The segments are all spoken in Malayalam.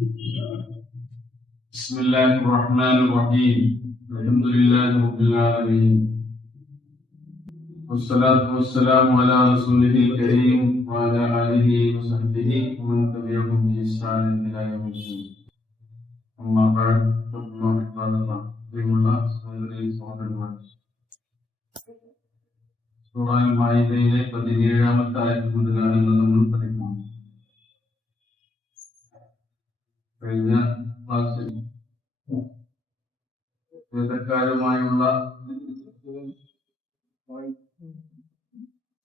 بسم الله الرحمن الرحيم الحمد لله رب العالمين والصلاة والسلام على رسوله الكريم وعلى آله وصحبه ومن تبعهم بإحسان إلى يوم الدين أما بعد فاتقوا عباد الله പ്രിയമുള്ള സഹോദരന്മാർ, സൂറ മാഇദയിലെ 17-ാമത്തെ ആയത്ത് മുതലാണ് നമ്മൾ പഠിക്കുന്നത്. കഴിഞ്ഞ ക്ലാസ്സിൽ വേദക്കാരുമായുള്ള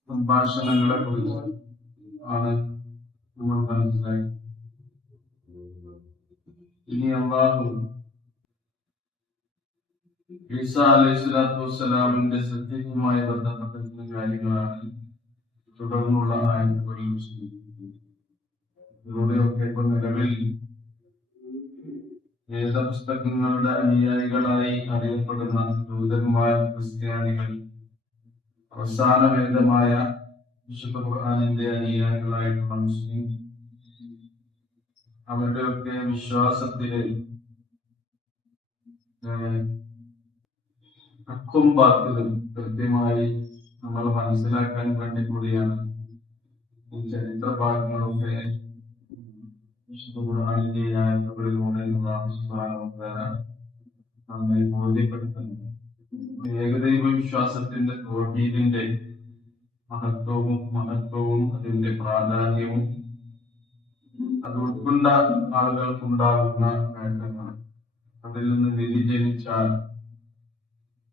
സംഭാഷണങ്ങളെ കുറിച്ച് ആണ് നമ്മൾ മനസ്സിലാക്കി. ഇനി അല്ലാഹു ഈസാ അലൈഹിസ്സലാത്തു വസ്സലാമിന്റെ സത്യവുമായി ബന്ധപ്പെട്ട ചില കാര്യങ്ങളാണ് തുടർന്നുള്ള ആയത്തുകളിൽ വിശദീകരിക്കുന്നത്. ഇതിലൂടെയൊക്കെ ഇപ്പൊ നിലവിൽ വേദപുസ്തകങ്ങളുടെ അനുയായികളായി അറിയപ്പെടുന്ന ജൂതന്മാർ, ക്രിസ്ത്യാനികൾ, അവസാന വേദമായ വിശുദ്ധ ഖുർആനിന്റെ അനുയായികളായിട്ടുള്ള മുസ്ലിം, അവരുടെയൊക്കെ വിശ്വാസത്തില് ഹക്കും ബാത്തിലും കൃത്യമായി നമ്മൾ മനസ്സിലാക്കാൻ വേണ്ടി കൂടിയാണ് ഈ ചരിത്ര ഭാഗങ്ങളൊക്കെ വിശുദ്ധ ഖുർആനിന്റെ ആയത്തുകളിലൂടെ അല്ലാഹു സുബ്ഹാനഹു വ തആല നമ്മെ ബോധ്യപ്പെടുത്തുന്നത്. ഏകദൈവ വിശ്വാസത്തിന്റെ തൗഹീദിന്റെ മഹത്വവും അതിന്റെ പ്രാധാന്യവും അത് ഉൾക്കൊണ്ട ആളുകൾക്കുണ്ടാകുന്ന നേട്ടങ്ങൾ, അതിൽ നിന്ന് വ്യതിചലിച്ചാൽ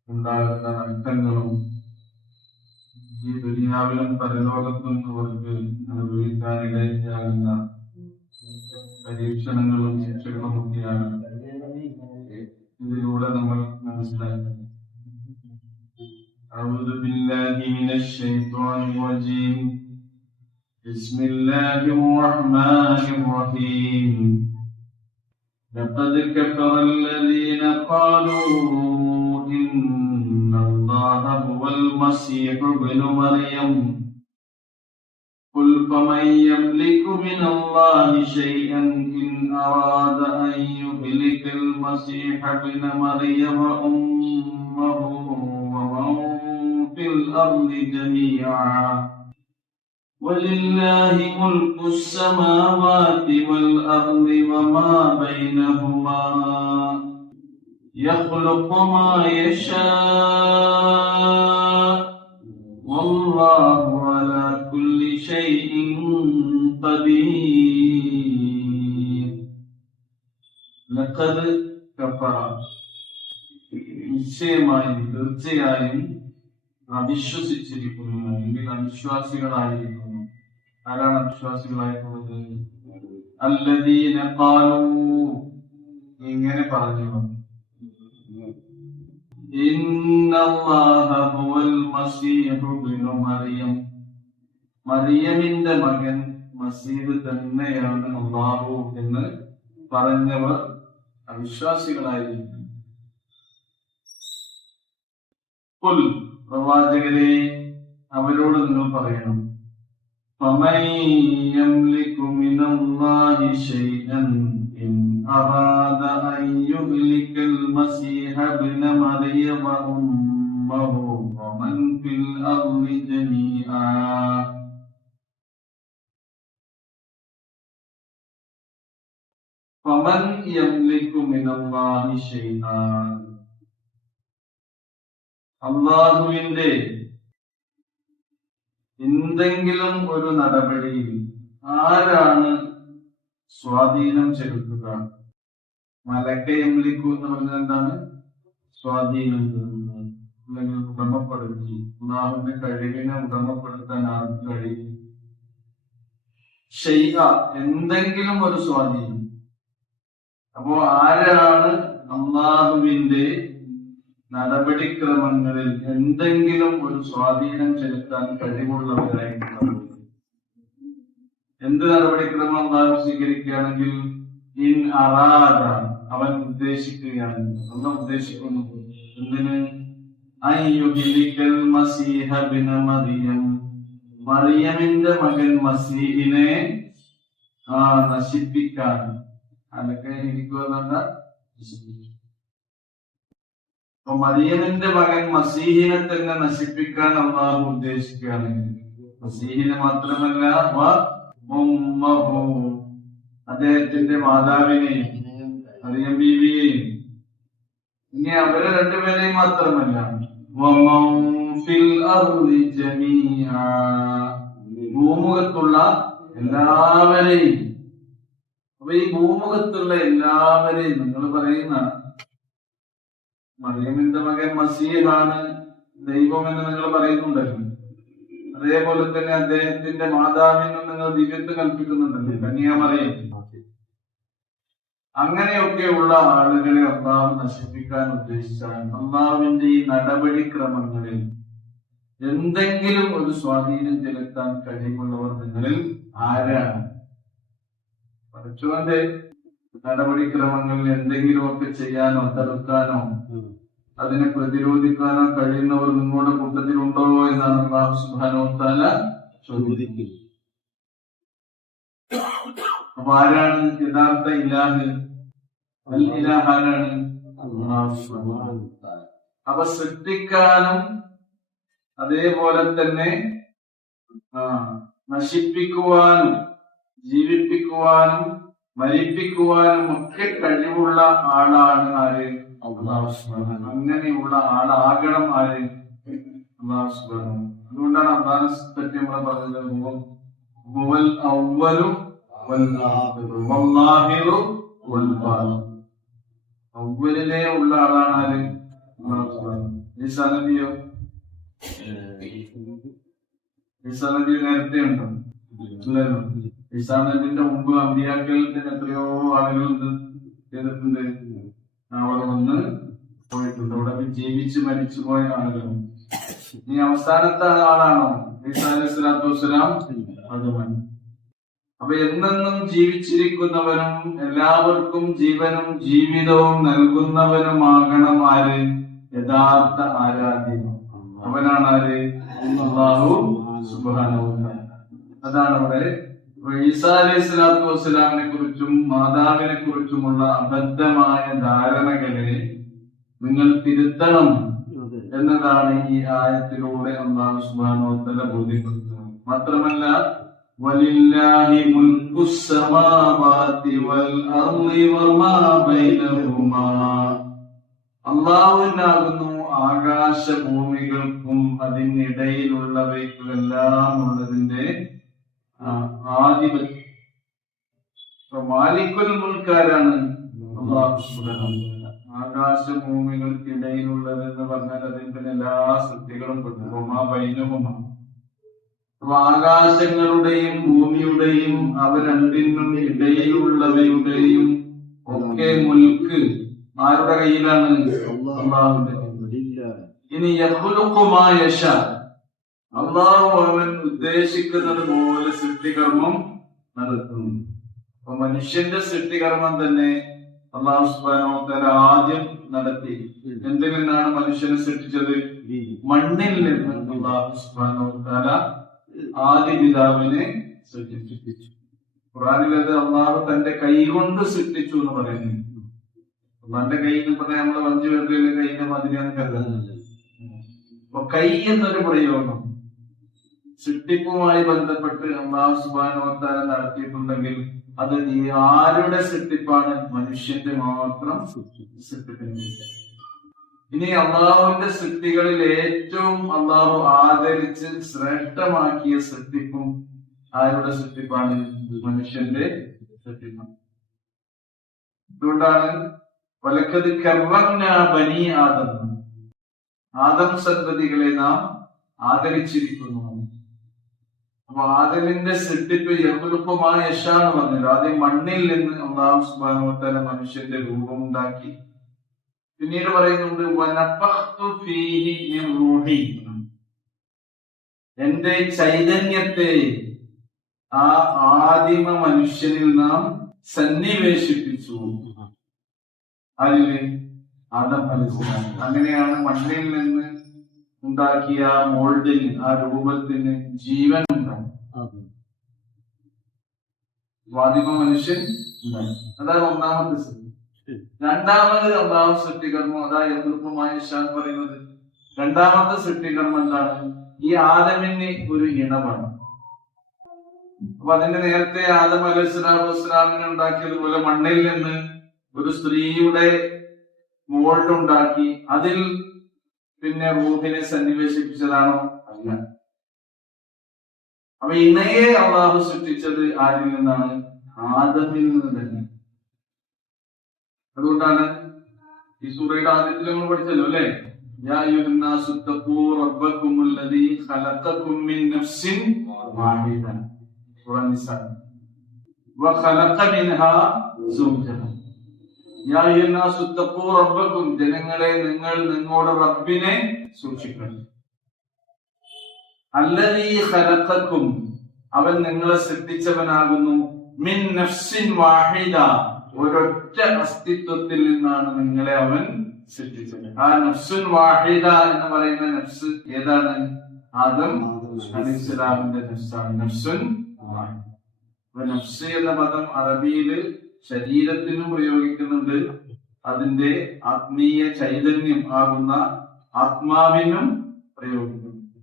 ഉണ്ടാകുന്ന നഷ്ടങ്ങളും ഈ ദുനിയാവിലും പരലോകത്തും അവർക്ക് അനുഭവിക്കാനിടയാകുന്ന പരീക്ഷണങ്ങളും ശിക്ഷകളും ഒക്കെയാണ് ഇതിലൂടെ നമ്മൾ മനസ്സിലാക്കുന്നത്. أعوذ بالله من الشيطان الرجيم بسم الله الرحمن الرحيم لقد كفر الذين قالوا إن الله هو المسيح ابن مريم قل فمن يملك من الله شيئا إن أراد أن يهلك المسيح ابن مريم وأمه ومن في الأرض جميعا ولله ملك السماوات والأرض وما بينهما يخلق ما يشاء والله على كل شيء قدير لقد كفر നിശ്ചയമായും തീർച്ചയായും അവിശ്വസിച്ചിരിക്കുന്നു, അല്ലെങ്കിൽ അവിശ്വാസികളായിരിക്കുന്നു. ആരാണ് അവിശ്വാസികളായിട്ടുള്ളത്? അല്ലദീന ഖാലൂ, ഇങ്ങനെ പറഞ്ഞു, ഇന്നല്ലാഹ ഹുവൽ മസീഹു ഇബ്നു മറിയം, മറിയമിന്റെ മകൻ മസീഹ് തന്നെയാണ് അല്ലാഹു എന്ന് പറഞ്ഞവർ അവിശ്വാസികളായിരിക്കുന്നു. ഖുൽ, പ്രവാചകരെ, അവരോട് നിങ്ങൾ പറയണം, ഫമൻ യംലികു മിനല്ലാഹി ശൈഅൻ ഇൻ അറാദ അൻ യുഹ്ലികൽ മസീഹ ഇബ്ന മറിയം വഉമ്മഹു വമൻ ഫിൽ അർളി ജമീആ ഫമൻ യംലികു മിനല്ലാഹി ശൈഅൻ, അല്ലാഹുവിന്റെ എന്തെങ്കിലും ഒരു നടപടിയിൽ ആരാണ് സ്വാധീനം ചെലുത്തുക? മലക്കയംലിക്കു എന്ന് പറഞ്ഞാൽ എന്താണ്? സ്വാധീനം ചെലുത്തുക, അല്ലെങ്കിൽ ഉടമപ്പെടുത്തി. അല്ലാഹുവിന്റെ കഴിവിനെ ഉടമപ്പെടുത്താൻ ആർക്ക് കഴിയും? ഷൈഅ, എന്തെങ്കിലും ഒരു സ്വാധീനം. അപ്പോ ആരാണ് അല്ലാഹുവിന്റെ നടപടിക്രമങ്ങളിൽ എന്തെങ്കിലും ഒരു സ്വാധീനം ചെലുത്താൻ കഴിവുള്ളവരായിട്ടുള്ളത്? എന്ത് നടപടിക്രമം അല്ലാഹു സ്വീകരിക്കുകയാണെങ്കിൽ, ഇൻ അറാദ, അവൻ ഉദ്ദേശിക്കുകയാണെങ്കിൽ, അല്ല ഉദ്ദേശിക്കുന്നു എന്തിന്? അൻ യുഹ്ലികൽ മസീഹ ഇബ്ന മറിയം, മറിയമിന്റെ മകൻ മസീഹിനെ നശിപ്പിക്കാൻ, അലക്കാൻ ഇരിക്കുക. അപ്പൊ മറിയമിന്റെ മകൻ മസീഹിനെ തന്നെ നശിപ്പിക്കാൻ അള്ളാഹു ഉദ്ദേശിക്കുകയാണെങ്കിൽ, മസീഹിനെ മാത്രമല്ല അദ്ദേഹത്തിന്റെ മാതാവിനെയും മറിയം ബീവിയെയും, ഇനി അവരെ രണ്ടുപേരെയും മാത്രമല്ല ഭൂമുഖത്തുള്ള എല്ലാവരെയും. അപ്പൊ ഈ ഭൂമുഖത്തുള്ള എല്ലാവരെയും നിങ്ങൾ പറയുന്ന മറിയമിന്റെ മകൻ മസീഹാണ് ദൈവം എന്ന് നിങ്ങൾ പറയുന്നുണ്ടല്ലോ, അതേപോലെ തന്നെ അദ്ദേഹത്തിന്റെ മാതാവിനും നിങ്ങൾ ദിവ്യത്വം കൽപ്പിക്കുന്നുണ്ടല്ലോ, കന്യാമറിയം. അങ്ങനെയൊക്കെയുള്ള ആളുകളെ അള്ളാഹു നശിപ്പിക്കാൻ ഉദ്ദേശിച്ചാൽ അള്ളാഹുവിന്റെ ഈ നടപടിക്രമങ്ങളിൽ എന്തെങ്കിലും ഒരു സ്വാധീനം ചെലുത്താൻ കഴിവുള്ളവർ നിങ്ങളിൽ ആരാണ്? പഠിച്ചവന്റെ നടപടിക്രമങ്ങളിൽ എന്തെങ്കിലുമൊക്കെ ചെയ്യാനോ തടുക്കാനോ അതിനെ പ്രതിരോധിക്കാനോ കഴിയുന്നവർ നിങ്ങളുടെ കൂട്ടത്തിലുണ്ടോ എന്നാണ് അല്ലാഹു സുബ്ഹാനഹു വ തആല ചോദിക്കുന്നത്. അപ്പൊ ആരാണ് യഥാർത്ഥ ഇലാഹ്? അൽ ഇലാഹാണ് അല്ലാഹു സുബ്ഹാനഹു വ തആല. അപ്പൊ സൃഷ്ടിക്കാനും അതേപോലെ തന്നെ നശിപ്പിക്കുവാനും ജീവിപ്പിക്കുവാനും മരിപ്പിക്കുവാനും ഒക്കെ കഴിവുള്ള ആളാണ് ആര്? അല്ലാഹു സുബ്ഹാനഹു. അങ്ങനെയുള്ള ആളാകണം ആര്? അല്ലാഹു സുബ്ഹാനഹു. അതുകൊണ്ടാണ് അല്ലാഹുവിനെ പറ്റി നമ്മൾ പറഞ്ഞത് ഹുവൽ അവ്വലു വൽ ആഖിറു വല്ലാഹിറു വൽ ബാത്തിൻ. അവ്വലിലെ ഉള്ള ആളാണ് ആര്? അല്ലാഹു സുബ്ഹാനഹു. ഈസാ നബിയോ? ഈസാ നബി നേരത്തെ ഉണ്ടോ? ഇല്ലല്ലോ. ഈസാ നബിന്റെ മുമ്പ് അമ്പിയാക്കളിൽ എത്രയോ ആളുകൾ ചെയ്തിട്ടുണ്ട്, അവിടെ വന്ന് പോയിട്ടുണ്ട്. അവിടെ ജീവിച്ച് മരിച്ചു പോയ ആളുകൾ. ഇനി അവസാനത്തെ ആളാണോ ഈസാ അലൈഹി സ്വലാത്തു വസ്സലാം? അതുമാണ്. അപ്പൊ എന്നെന്നും ജീവിച്ചിരിക്കുന്നവനും എല്ലാവർക്കും ജീവനും ജീവിതവും നൽകുന്നവനുമാകണം ആര്? യഥാർത്ഥ ആരാധ്യൻ. അവനാണ് ആര്? അല്ലാഹു സുബ്ഹാനഹു വ തആല. അതാണ് അവിടെ ഈസാ അലൈഹി സ്വലാത്തു വസ്സലാമിനെ കുറിച്ചും മാതാവിനെ കുറിച്ചുമുള്ള അബദ്ധമായ ധാരണകളെ നിങ്ങൾ തിരുത്തണം എന്നതാണ് ഈ ആയത്തിലൂടെ അല്ലാഹു സുബ്ഹാനഹു വ തആല ബോധ്യപ്പെടുത്തുന്നത്. മാത്രമല്ല വലില്ലാഹി മുൽക്കുസ് സമാവാതി വൽ അർളി വമാ ബൈനഹുമാ, അല്ലാഹുവിനാകുന്നു ആകാശഭൂമികൾക്കും അതിനിടയിലുള്ളവയ്ക്കുമെല്ലാം ഉള്ളതിന്റെ ആധിപത്യം. മാലിക്കുൽ മുൽക്കാരാണ് അല്ലാഹു സുബ്ഹാനഹു വ തആല. ആകാശഭൂമികൾക്കിടയിലുള്ളത് എന്ന് പറഞ്ഞാൽ അതിന്റെ എല്ലാ സൃഷ്ടികളും പെട്ടുമാ ബൈനഹുമാ. അപ്പൊ ആകാശങ്ങളുടെയും ഭൂമിയുടെയും അവ രണ്ടിനും ഇടയിലുള്ളവയുടെയും ഒക്കെ മുൽക്ക് ആരുടെ കയ്യിലാണ്? അല്ലാഹുവിന്റെ. ഇനി യഖ്ലുഖു മാ യശാ, അല്ലാഹു അവൻ ഉദ്ദേശിക്കുന്നത് പോലെ സൃഷ്ടികർമ്മം നടത്തുന്നു. അപ്പൊ മനുഷ്യന്റെ സൃഷ്ടികർമ്മം തന്നെ അല്ലാഹു സുബ്ഹാനഹു വ തആല ആദ്യം നടത്തി. എന്തിൽ നിന്നാണ് മനുഷ്യനെ സൃഷ്ടിച്ചത്? മണ്ണിൽ നിന്ന് അല്ലാഹു സുബ്ഹാനഹു വ തആല ആദ്യ പിതാവിനെ സൃഷ്ടിച്ചു. ഖുർആനിൽ അത് അല്ലാഹു തന്റെ കൈ കൊണ്ട് സൃഷ്ടിച്ചു എന്ന് പറയുന്നു. അല്ലാഹുവിന്റെ കൈ എന്ന് പറഞ്ഞാൽ നമ്മള് വഞ്ചി വെറുതെ കൈന്റെ മാതിരിയാണ് കരുതുന്നത്. അപ്പൊ കൈ എന്നൊരു പ്രയോഗം സൃഷ്ടിപ്പുമായി ബന്ധപ്പെട്ട് അല്ലാഹു സുബ്ഹാനഹു വ തആല നടത്തിയിട്ടുണ്ടെങ്കിൽ അത് ആരുടെ സൃഷ്ടിപ്പാണ്? മനുഷ്യന്റെ മാത്രം സൃഷ്ടിപ്പിന്. ഇനി അള്ളാഹുവിന്റെ സൃഷ്ടികളിൽ ഏറ്റവും അള്ളാഹു ആദരിച്ച് ശ്രേഷ്ഠമാക്കിയ സൃഷ്ടിപ്പും ആരുടെ സൃഷ്ടിപ്പാണ്? മനുഷ്യന്റെ സൃഷ്ടിപ്പാണ്. അതുകൊണ്ടാണ് വലഖദ് കർറംനാ ബനീ ആദം, ആദം സന്തതികളെ നാം ആദരിച്ചിരിക്കുന്നു. അപ്പൊ ആദമിന്റെ സൃഷ്ടിപ്പ് യഖ്ലുഖു മാ യശാ എന്ന് പറഞ്ഞത് ആദ്യം മണ്ണിൽ നിന്ന് അല്ലാഹു സുബ്ഹാനഹു വ തആല മനുഷ്യന്റെ രൂപമുണ്ടാക്കി. പിന്നീട് പറയുന്നുണ്ട് വനഫഖ്തു ഫീഹി മിൻ റൂഹി, എന്റെ ചൈതന്യത്തെ ആ ആദിമ മനുഷ്യനിൽ നാം സന്നിവേശിപ്പിച്ചു. അതില് ആദം അലൈഹിസ്സലാം. അങ്ങനെയാണ് മണ്ണിൽ നിന്ന് ഉണ്ടാക്കിയ മോൾഡിന്, ആ രൂപത്തിന് ജീവൻ ഉണ്ടായി. ആദിമ മനുഷ്യൻ അതാണ് ഒന്നാമത്തെ സൃഷ്ടി. രണ്ടാമത് അള്ളാഹു സൃഷ്ടികർമ്മം, അതാ എതിർപ്പമായ പറയുന്നത്. രണ്ടാമത്തെ സൃഷ്ടികർമ്മം എന്താണ്? ഈ ആദമിന് ഒരു ഇണമാണ്. അപ്പൊ അതിന്റെ നേരത്തെ ആദം അലൈഹിസ്സലാമിനെ ഉണ്ടാക്കിയതുപോലെ മണ്ണിൽ നിന്ന് ഒരു സ്ത്രീയുടെ മോൾഡുണ്ടാക്കി അതിൽ പിന്നെ റൂഹിനെ സന്നിവേശിപ്പിച്ചതാണോ? അല്ല. അപ്പൊ ഇണയെ അള്ളാഹു സൃഷ്ടിച്ചത് ആരിൽ നിന്നാണ്? ആദമിൽ നിന്ന് തന്നെ. അതുകൊണ്ടാണ് ഈ സൂറയുടെ ആദ്യത്തിൽ നമ്മൾ പഠിച്ചല്ലോ അല്ലെ, യാ അയ്യുഹന്നാസു തഖൂ റബ്ബക്കും അല്ലദീ ഖലഖക്കും മിൻ നഫ്സിൻ വാഹിദ, സൂറ നിസാ, വഖലഖ മിൻഹാ സൗജഹ. യാ അയ്യുഹന്നാസു തഖൂ റബ്ബക്കും, ജനങ്ങളെ നിങ്ങൾ നിങ്ങളുടെ റബ്ബിനെ സൂക്ഷിക്കണം. അല്ലദീ ഖലഖക്കും, അവൻ നിങ്ങളെ സൃഷ്ടിച്ചവനാകുന്നു. മിൻ നഫ്സിൻ വാഹിദ, ഒരൊറ്റ അസ്തിത്വത്തിൽ നിന്നാണ് നിങ്ങളെ അവൻ സൃഷ്ടിച്ചത്. ആ നഫ്സുൻ വാഹിദ എന്ന് പറയുന്ന നഫ്സ് ഏതാണ്? ആദം അലൈഹിസ്സലാമിന്റെ നഫ്സാണ് നഫ്സുൻ വാഹിദ. അപ്പൊ നഫ്സ് എന്ന പദം അറബിയില് ശരീരത്തിനും പ്രയോഗിക്കുന്നുണ്ട്, അതിന്റെ ആത്മീയ ചൈതന്യം ആകുന്ന ആത്മാവിനും പ്രയോഗിക്കുന്നുണ്ട്.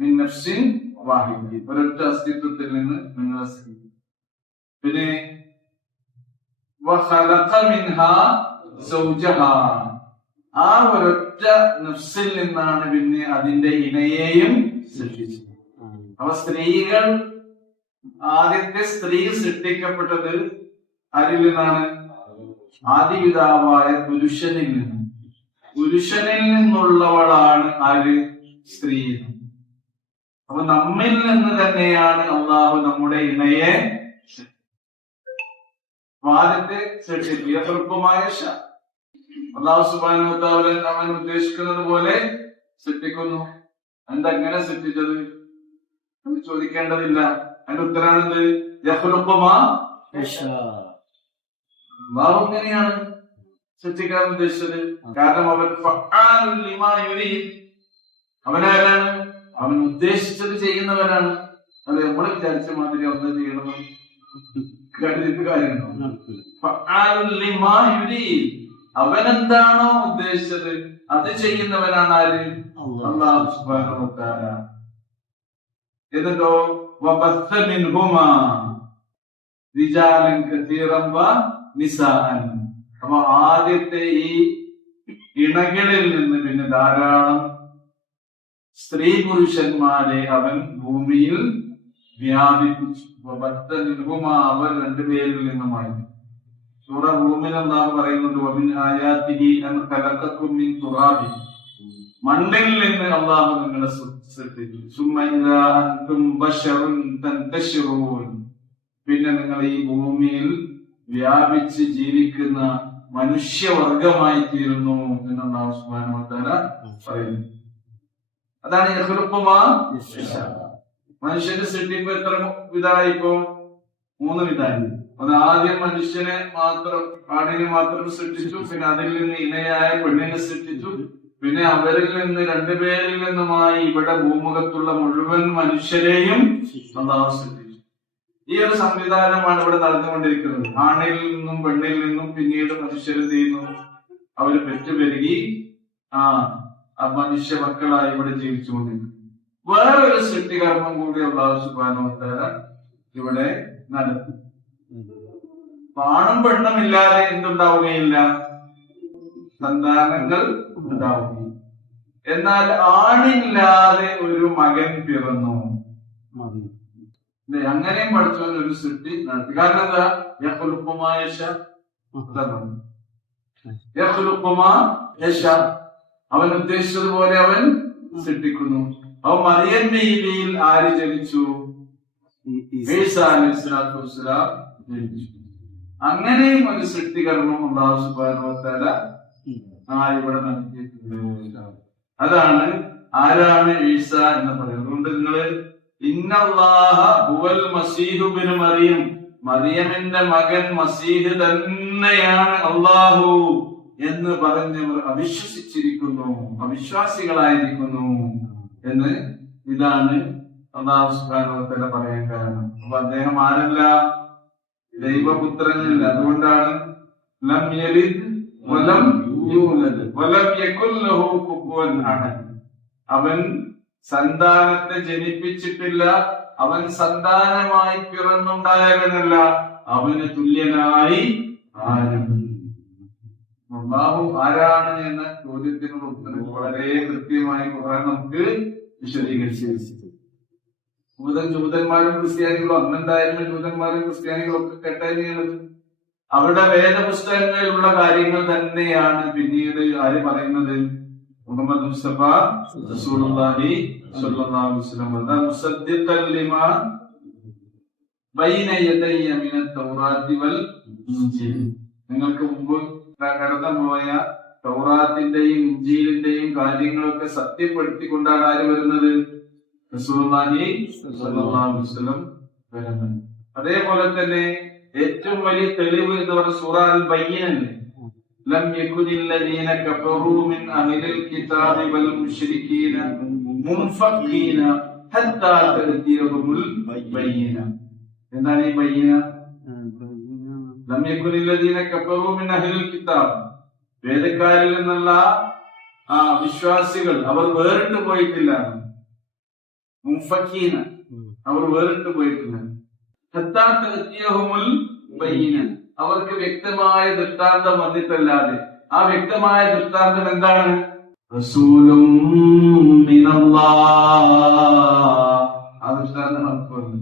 മിൻ നഫ്സിൻ വാഹിദ, ഒരൊറ്റ അസ്തിത്വത്തിൽ നിന്ന് നിങ്ങളെ സൃഷ്ടിച്ചു. പിന്നെ ആ ഒരൊറ്റ നഫ്സിൽ നിന്നാണ് പിന്നെ അതിന്റെ ഇണയെയും സൃഷ്ടിച്ചത്. അപ്പൊ സ്ത്രീകൾ, ആദ്യത്തെ സ്ത്രീ സൃഷ്ടിക്കപ്പെട്ടത് ആരിൽ നിന്നാണ്? ആദിപിതാവായ പുരുഷനിൽ നിന്ന്. പുരുഷനിൽ നിന്നുള്ളവളാണ് ആര്? സ്ത്രീ. അപ്പൊ നമ്മിൽ നിന്ന് തന്നെയാണ് അള്ളാഹു നമ്മുടെ ഇണയെ ആദ്യത്തെ സൃഷ്ടിപ്പുമായ അല്ലാഹു സുബ്ഹാനഹു വ തആല അവൻ ഉദ്ദേശിക്കുന്നത് പോലെ സൃഷ്ടിക്കുന്നു. എന്തെങ്ങനെ സൃഷ്ടിച്ചത് എന്ന് ചോദിക്കേണ്ടതില്ല. അതിന്റെ ഉത്തരാണെന്ത്? യഖ്ലുഖു മാ യശാ. അല്ലാഹു എങ്ങനെയാണ് സൃഷ്ടിക്കാൻ ഉദ്ദേശിച്ചത്? കാരണം അവൻ ഫഅാലുൻ ലിമാ യുരീദ്, അവനാരാണ്? അവൻ ഉദ്ദേശിച്ചത് ചെയ്യുന്നവനാണ്. അത് നമ്മൾ വിചാരിച്ച മാതിരി ഒന്നും ചെയ്യണം അവനെന്താണോ ഉദ്ദേശിച്ചത് അത് ചെയ്യുന്നവനാണ് ആര്? അല്ലാഹു സുബ്ഹാനഹു വ തആല. എന്നിട്ടോ വബസ്സ മിൻഹുമാ റിജാലൻ കസീറൻ വ നിസാഅൻ. അപ്പൊ ആദ്യത്തെ ഈ ഇണകളിൽ നിന്ന് പിന്നെ ധാരാളം സ്ത്രീ പുരുഷന്മാരെ അവൻ ഭൂമിയിൽ വ്യാപിപ്പിച്ചു. അവർ രണ്ടുപേരിൽ നിന്നുമായി. സൂറ റൂമിൽ അല്ലാഹു പറയുന്നുണ്ട്, വമിൻ ആയാതിഹി അൻ ഖലഖക്കും മിൻ തുറാബി, മണ്ണിൽ നിന്ന് അല്ലാഹു നിങ്ങളെ സൃഷ്ടിച്ചു. സുമ്മ ഇദാ അൻതും ബശറുൻ തന്തശിറൂൻ, പിന്നെ നിങ്ങൾ ഈ ഭൂമിയിൽ വ്യാപിച്ച് ജീവിക്കുന്ന മനുഷ്യവർഗമായി തീരുന്നു എന്ന് അല്ലാഹു സുബ്ഹാനഹു വ തആല പറയുന്നു. അതാണ് യഖ്ലുഖു മാ യശാ. മനുഷ്യന്റെ സൃഷ്ടിപ്പ് എത്ര വിധായിപ്പോ? 3 വിധായി. അത് ആദ്യം മനുഷ്യനെ മാത്രം, ആടിനെ മാത്രം സൃഷ്ടിച്ചു. പിന്നെ അതിൽ നിന്ന് ഇണയായ പെണ്ണിനെ സൃഷ്ടിച്ചു. പിന്നെ അവരിൽ നിന്ന് 2 പേരിൽ നിന്നുമായി ഇവിടെ ഭൂമുഖത്തുള്ള മുഴുവൻ മനുഷ്യരെയും അല്ലാഹു സൃഷ്ടിച്ചു. ഈ ഒരു സംവിധാനമാണ് ഇവിടെ നടന്നുകൊണ്ടിരിക്കുന്നത്. ആണിൽ നിന്നും പെണ്ണിൽ നിന്നും പിന്നീട് മനുഷ്യരെന്ത് ചെയ്യുന്നു? അവര് പെറ്റുപെരുകി മനുഷ്യ മക്കളായി ഇവിടെ ജീവിച്ചുകൊണ്ടിരിക്കുന്നു. വേറൊരു സൃഷ്ടികർമ്മം കൂടി അല്ലാഹു സുബ്ഹാനഹു വ തആല ഇവിടെ നടത്തി. ആണും പെണ്ണും ഇല്ലാതെ എന്തുണ്ടാവുകയില്ല? സന്താനങ്ങൾ ഉണ്ടാവുകയില്ല. എന്നാൽ ആണില്ലാതെ ഒരു മകൻ പിറന്നു. അങ്ങനെയും പഠിച്ചവൻ ഒരു സൃഷ്ടി നടത്തി. കാരണം എന്താ? യഖ്ലുഖു മാ യശാ. യഖ്ലുഖു മാ യശാ, അവൻ ഉദ്ദേശിച്ചതുപോലെ അവൻ സൃഷ്ടിക്കുന്നു. അപ്പൊ മറിയം ബീവിയിൽ ആര് ജനിച്ചു? ഈസാ അലൈഹിസ്സലാത്തു വസ്സലാം ജനിച്ചു. അങ്ങനെയും ഒരു സൃഷ്ടികർമ്മം അല്ലാഹു സുബ്ഹാനഹു വ തആല ഇവിടെ നടത്തിയിട്ടുണ്ട്. അതാണ് ആരാണ് ഈസ എന്ന് പറയുന്നത്. അതുകൊണ്ട് നിങ്ങള് ഇന്നല്ലാഹ ഹുവൽ മസീഹു ഇബ്നു മറിയം, മറിയമിന്റെ മകൻ മസീഹ് തന്നെയാണ് അല്ലാഹു എന്ന് പറഞ്ഞവർ അവിശ്വസിച്ചിരിക്കുന്നു, അവിശ്വാസികളായിരിക്കുന്നു എന്ന് ഇതാണ് അല്ലാഹു സുബ്ഹാനഹു വ തആല പറയാൻ കാരണം. അപ്പൊ അദ്ദേഹം ആരല്ല? ദൈവപുത്രനില്ല. അതുകൊണ്ടാണ് ലം യലിദ് വലം യൂലദ് വലം യകുൽ ലഹു കുഫുവൻ അഹദ്. അവൻ സന്താനത്തെ ജനിപ്പിച്ചിട്ടില്ല, അവൻ സന്താനമായി പിറന്നുണ്ടായവനല്ല, അവന് തുല്യനായി ആരും. അല്ലാഹു ആരാണ് എന്ന ചോദ്യത്തിനുള്ള ഉത്തരം വളരെ കൃത്യമായി ഖുർആൻ നമുക്ക് വിശദീകരിച്ചു. ജൂതന്മാരും ക്രിസ്ത്യാനികളും അന്നുണ്ടായിരുന്ന ജൂതന്മാരും ക്രിസ്ത്യാനികളും ഒക്കെ കേട്ടത് അവരുടെ വേദപുസ്തകങ്ങളിലുള്ള കാര്യങ്ങൾ തന്നെയാണ് പിന്നീട് ആര് പറയുന്നത്? മുഹമ്മദ് മുസ്തഫ റസൂലുള്ളാഹി സ്വല്ലല്ലാഹു അലൈഹി വസല്ലം മുസദ്ദിഖൻ ലിമാ ബൈന യദയ്യ മിനത് തൗറാത്തി വൽ ഇൻജീൽ. നിങ്ങൾക്ക് മുമ്പ് കടന്നുപോയ തൗറാത്തിന്റെയും ഇൻജീലിന്റെയും കാര്യങ്ങളൊക്കെ സത്യപ്പെടുത്തിക്കൊണ്ടാണ് ആര് വരുന്നത്? റസൂലുള്ളാഹി സ്വല്ലല്ലാഹു അലൈഹി വസല്ലം വരുന്നത്. അതേപോലെ തന്നെ ഏറ്റവും വലിയ തെളിവ് എന്ന് പറഞ്ഞ സൂറ അൽ ബയ്യിനല്ലേ, ലം യകുനിൽ ലദീന കഫറൂ മിൻ അഹ്ലിൽ കിതാബി വൽ മുശ്രികീന മുൻഫഖീന ഹത്താ തഅതിയഹുൽ ബയ്യിന. എന്താണ് ഈ ബയ്യിന? ലം യകുനിൽ ലദീന കഫറൂ മിൻ അഹ്ലിൽ കിതാബ്, വേദക്കാരിൽ നിന്നുള്ള വിശ്വാസികൾ അവർ വേറിട്ട് പോയിട്ടില്ല. മുൻഫഖീന, അവർ വേറിട്ട് പോയിട്ടില്ല. ഹത്താ തഅതിയഹുൽ ബയ്യിന, അവർക്ക് വ്യക്തമായ ദൃഷ്ടാന്തം വന്നിട്ടല്ലാതെ. ആ വ്യക്തമായ ദൃഷ്ടാന്തം എന്താണ്? റസൂലും മിനല്ലാഹ്. ആ ദൃഷ്ടാന്തം നമുക്ക് വന്നു.